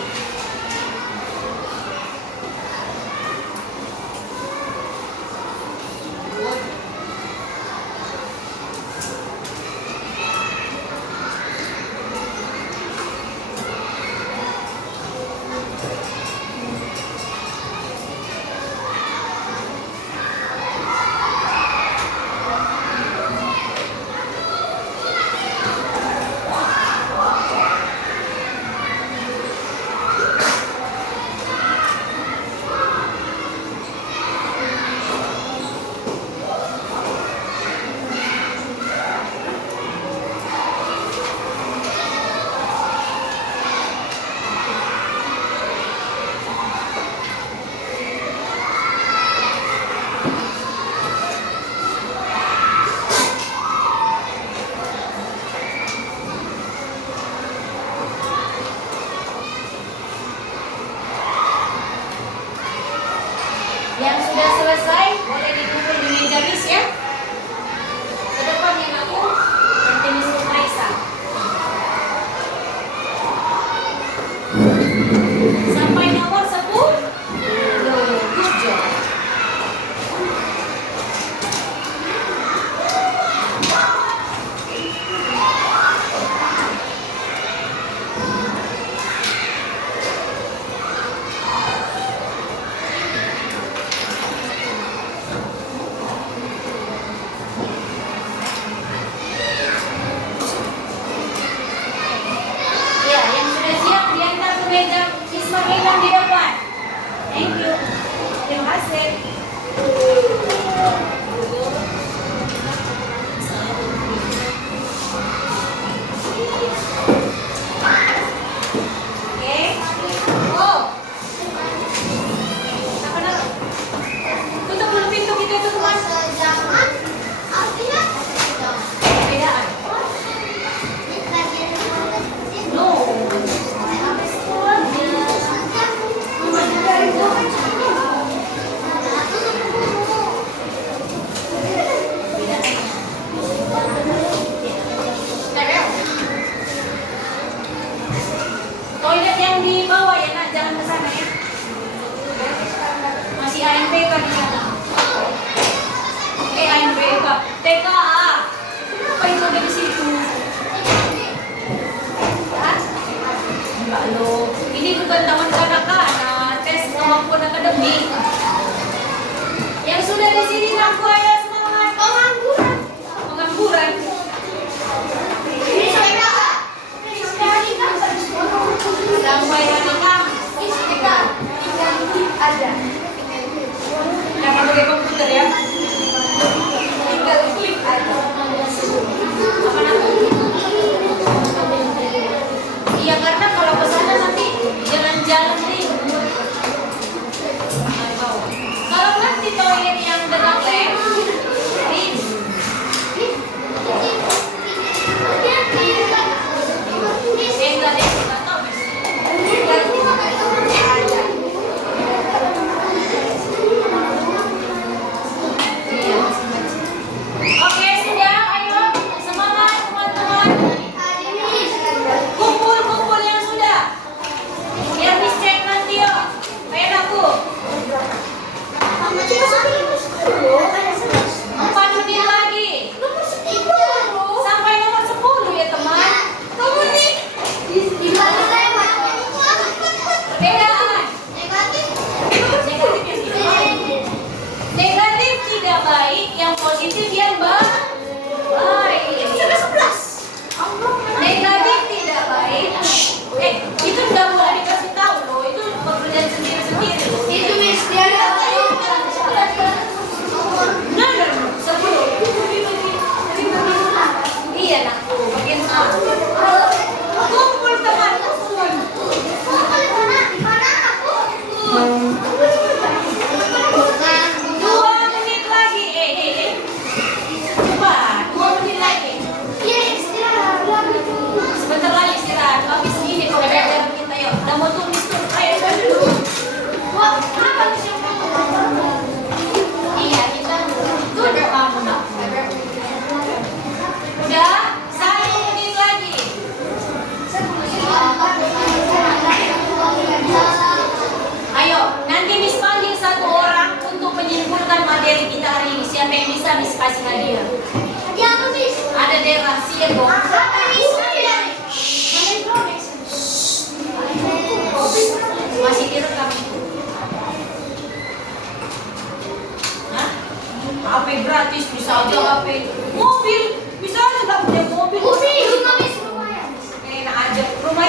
Yang sudah selesai boleh dikumpul di meja Miss ya. Ke depan yang aku nanti Miss Raisa. Sampai nomor 10. Good job. Ya, yang sudah siap diantar ke meja Miss Marina di depan. Thank you. Terima kasih. Oke. Oh. Apa? Tutup dulu pintu kita itu teman. Sejaman artinya Perbedaan. No. Habis sekolahnya. Toilet yang di bawah ya nak, jangan ke sana ya. Masih ANPK di sana. ANPK, TKA. Apa itu ada di situ? Hah? Enggak lo. Ini bukan taman kanak-kanak, tes kemampuan akademik. Yang sudah di sini ngaku aja semangat. Pengangguran. Pengangguran. Sampai hari ada. jangan pakai komputer ya. Tinggal klik aja. Apa namanya? Iya karena kalau ke sana nanti jalan-jalan nih. Kalau nanti toilet yang dekat lem, ring. Enggak deh, enggak tahu. Iya, oke, sudah, ayo semangat teman-teman. Kumpul-kumpul yang sudah. Biar Miss cek nanti yuk. Kayak aku. 4 menit lagi. Sampai nomor 10 ya teman. Kamu nih di mana?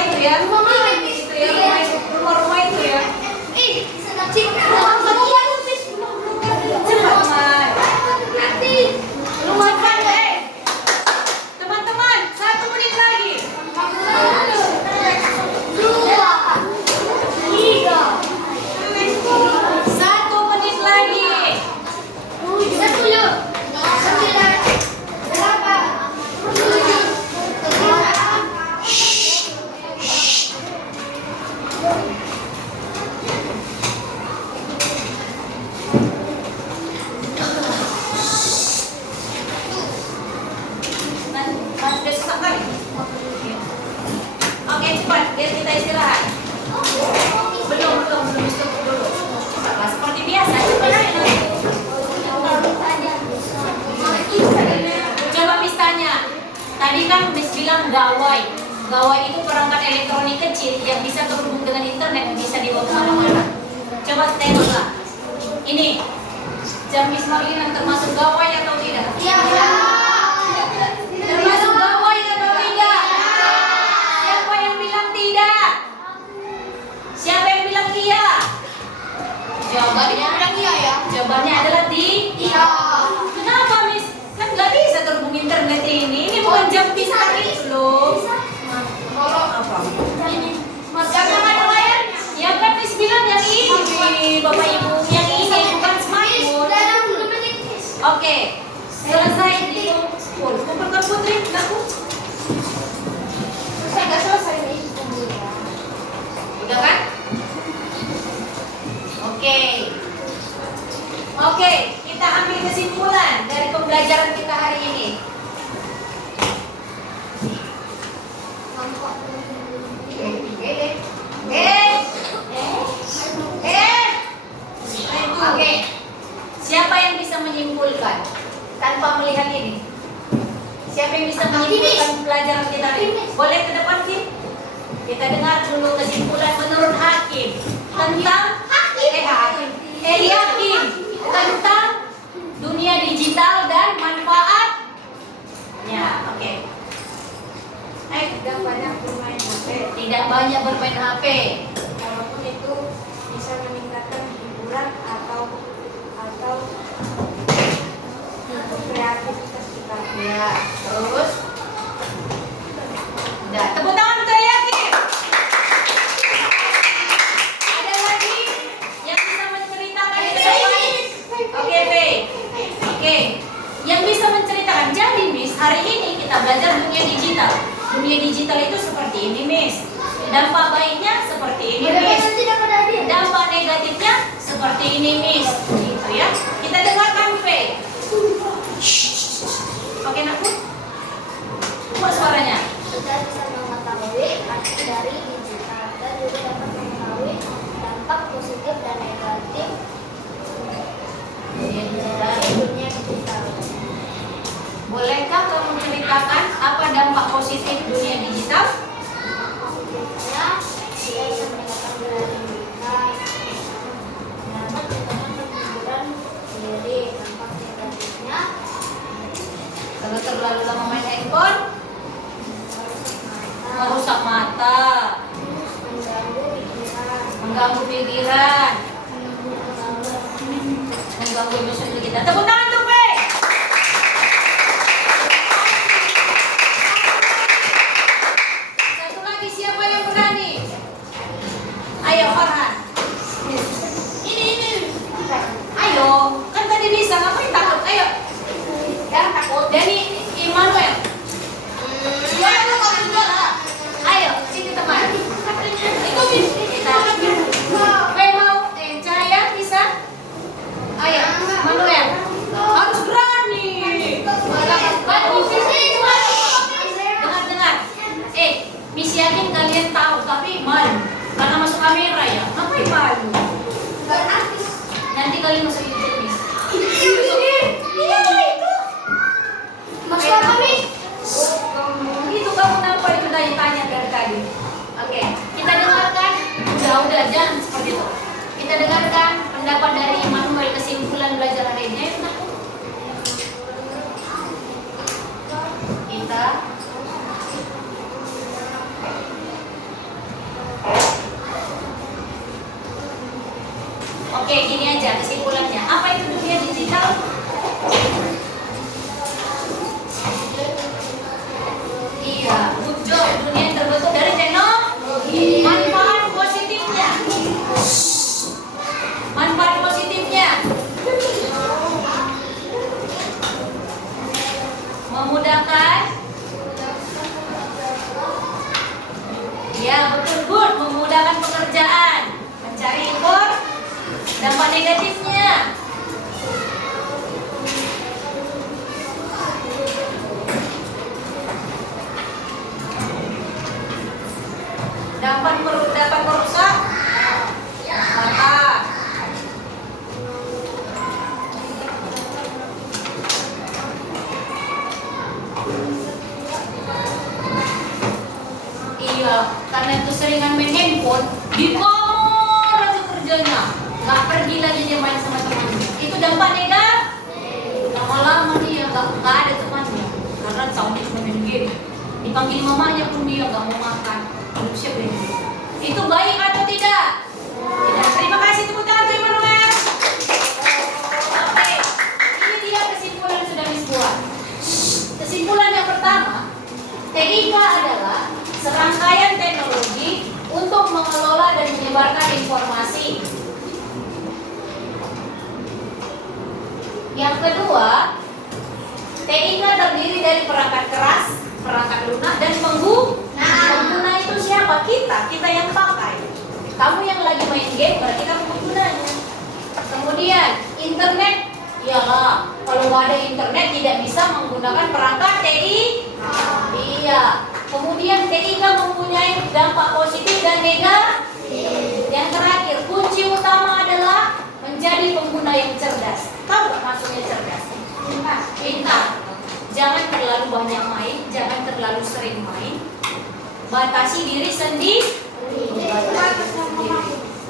itu ya. Itu ya, rumah itu ya. Cepat, Mai. Cepat, teman-teman, 1 menit lagi. 1 menit lagi. Sudah susah kali. Oke, cepat, biar kita istirahat. Belum stop dulu. Cepatlah, seperti biasa. Coba Miss tanya. Tadi kan Miss bilang gawai. Gawai itu perangkat elektronik kecil yang bisa terhubung dengan internet, bisa dibawa kemana-mana. Coba tengoklah. Ini jam Miss Marlina termasuk gawai atau tidak? Termasuk gawai atau tidak? Siapa yang bilang tidak? Siapa yang bilang iya? Jawabannya adalah Kenapa, Miss? Kan nggak bisa terhubung internet ini. Ini bukan jam pintar itu loh. Apa? Ya kan Miss bilang yang ini, Bapak Ibu, yang ini bukan smartphone. Oke, selesai di kumpulkan Putri, aku. Udah kan? Oke, kita ambil kesimpulan dari pembelajaran kita hari ini. Oke, siapa yang bisa menyimpulkan tanpa melihat ini? Siapa yang bisa menyimpulkan pelajaran kita hari ini? Boleh ke depan, Kim? Kita dengar dulu kesimpulan menurut Hakim tentang Eliakim tentang dunia digital dan manfaatnya. Oke. Tidak banyak bermain HP. Tidak banyak bermain HP. Walaupun itu bisa meningkatkan hiburan atau kreativitas kita. Ya, terus. Udah, tepuk tangan untuk Eliakim. Ada lagi yang bisa menceritakan itu? Oke, Faye. Oke. Yang bisa menceritakan. Jadi, Miss, hari ini kita belajar dunia digital. Dunia digital itu seperti ini, Miss. Dampak baiknya seperti ini, Miss. Dampak negatifnya seperti ini, Miss. Gitu ya. Kita dengarkan, Faye. Oke, Nakku? Buat suaranya. Kita bisa mengetahui arti dari digital dan juga dapat mengetahui dampak positif dan negatif dunia digital. Bolehkah kamu ceritakan apa dampak positif dunia digital? Positifnya, dia bisa meningkatkan kreativitas, dapat meningkatkan hiburan sendiri. Dampak negatifnya, Kalau terlalu lama main handphone, merusak mata, mengganggu pikiran, mengganggu emosi kita. Tepuk tangan tuh, Pe. Satu lagi, siapa yang berani? Ayo, Farhan. Ini. Ayo, kan tadi bisa, ngapain takut? Ayo. Jangan takut. Dani, Immanuel. Ayo, sini teman. Kita. Mau, Cahaya bisa? Ayo, Manuel. Harus berani. Dengar. Miss yakin kalian tahu, tapi malu. Karena masuk kamera ya. Ngapain malu? Nanti kalian masuk YouTube, Miss. Iya, itu. Masuk apa, Miss? Itu kamu kenapa itu tanya dari tadi? Oke, kita dengarkan. Udah, jangan seperti itu. Kita dengarkan pendapat dari Immanuel, kesimpulan belajar hari ini. Ayo, Nak. Kita Oke, gini aja kesimpulannya. Apa itu dunia digital? Iya, good job. Dunia yang terbentuk dari teknologi. Manfaat positifnya. Manfaat positifnya. Memudahkan. Ya, betul, good. Memudahkan pekerjaan. Mencari info. Dampak negatifnya. Dapat merusak mata. Iya, karena itu seringan main handphone, di kamar aja kerjanya, nggak pergi lagi dia main sama temannya. Itu dampak negatif. Lama-lama dia nggak ada temannya, karena tahunnya cuma main game. Dipanggil mamanya pun dia nggak mau makan. Belum siap ini. Itu baik atau tidak? Tidak. Terima kasih, tepuk tangan teman-teman. Oke, ini dia kesimpulan yang sudah dibuat. Kesimpulan yang pertama, TIK adalah serangkaian teknologi untuk mengelola dan menyebarkan informasi. Yang kedua, TIK terdiri dari perangkat keras, perangkat lunak, dan pengguna. Pengguna itu siapa? Kita yang pakai. Kamu yang lagi main game berarti kamu penggunanya. Kemudian internet, iyalah kalau nggak ada internet tidak bisa menggunakan perangkat TIK. Iya. Kemudian TIK mempunyai dampak positif dan negatif. Yang terakhir, kunci utama adalah menjadi pengguna yang cerdas. Tahu nggak maksudnya cerdas? Pintar. Jangan terlalu banyak main, jangan terlalu sering main. Batasi diri sendiri.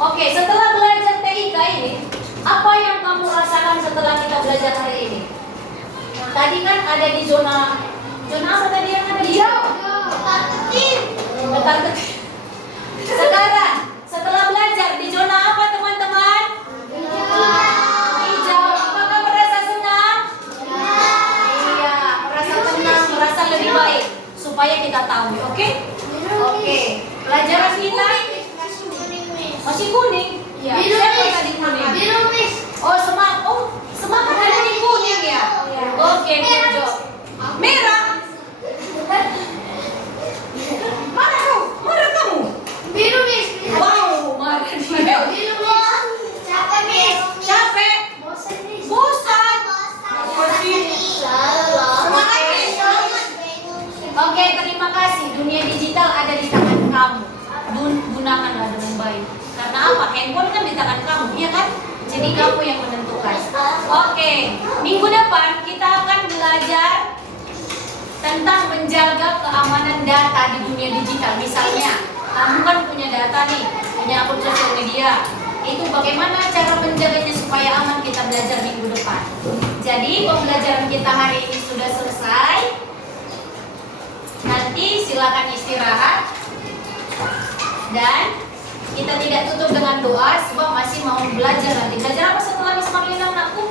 Oke, setelah belajar TIK ini, apa yang kamu rasakan setelah kita belajar hari ini? Tadi kan ada di zona apa tadi yang ada di Betar-betir. Sekarang, setelah belajar di zona apa teman-teman? Hijau. Apakah merasa senang? Iya, merasa tenang, merasa lebih baik. Supaya kita tahu, oke? Oke. Pelajaran kita masih kuning. Iya. Siapa tadi kuning? Oh, semangat ada di kuning ya. Oke, good job. Merah. Mana kamu? Mana kamu? Wow, marah dia. Capek. Bosan. Oke, terima kasih. Dunia digital ada di tangan kamu. Gunakanlah dengan baik. Karena apa? Handphone kan di tangan kamu, iya kan? Jadi kamu yang menentukan. Oke, minggu depan kita akan belajar tentang menjaga keamanan data di dunia digital. Misalnya, kamu kan punya data nih, punya akun sosial media. Itu bagaimana cara menjaganya supaya aman, kita belajar minggu depan. Jadi pembelajaran kita hari ini sudah selesai. Nanti silakan istirahat. Dan kita tidak tutup dengan doa sebab masih mau belajar nanti. Belajar apa setelah Miss Marlina anakku?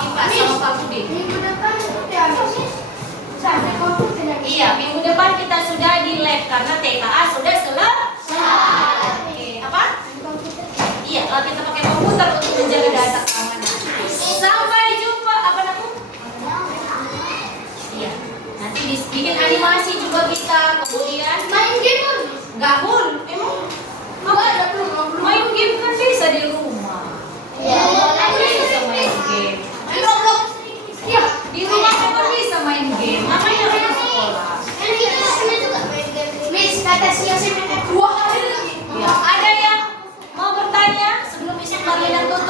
IPA sama Pak Budi. Iya, minggu depan kita sudah di lab karena TKA sudah selesai. Apa? Iya, kita pakai komputer untuk menjaga data keamanan. Sampai jumpa. Apa namanya? Iya. Nanti bikin animasi juga kita. Kemudian Main game nggak pun. Emang main game kan bisa di rumah. Bisa main game. Ya, di rumah kan bisa main game. Makanya harus sekolah. Ya, ada yang mau bertanya sebelum Miss Marlina tutup?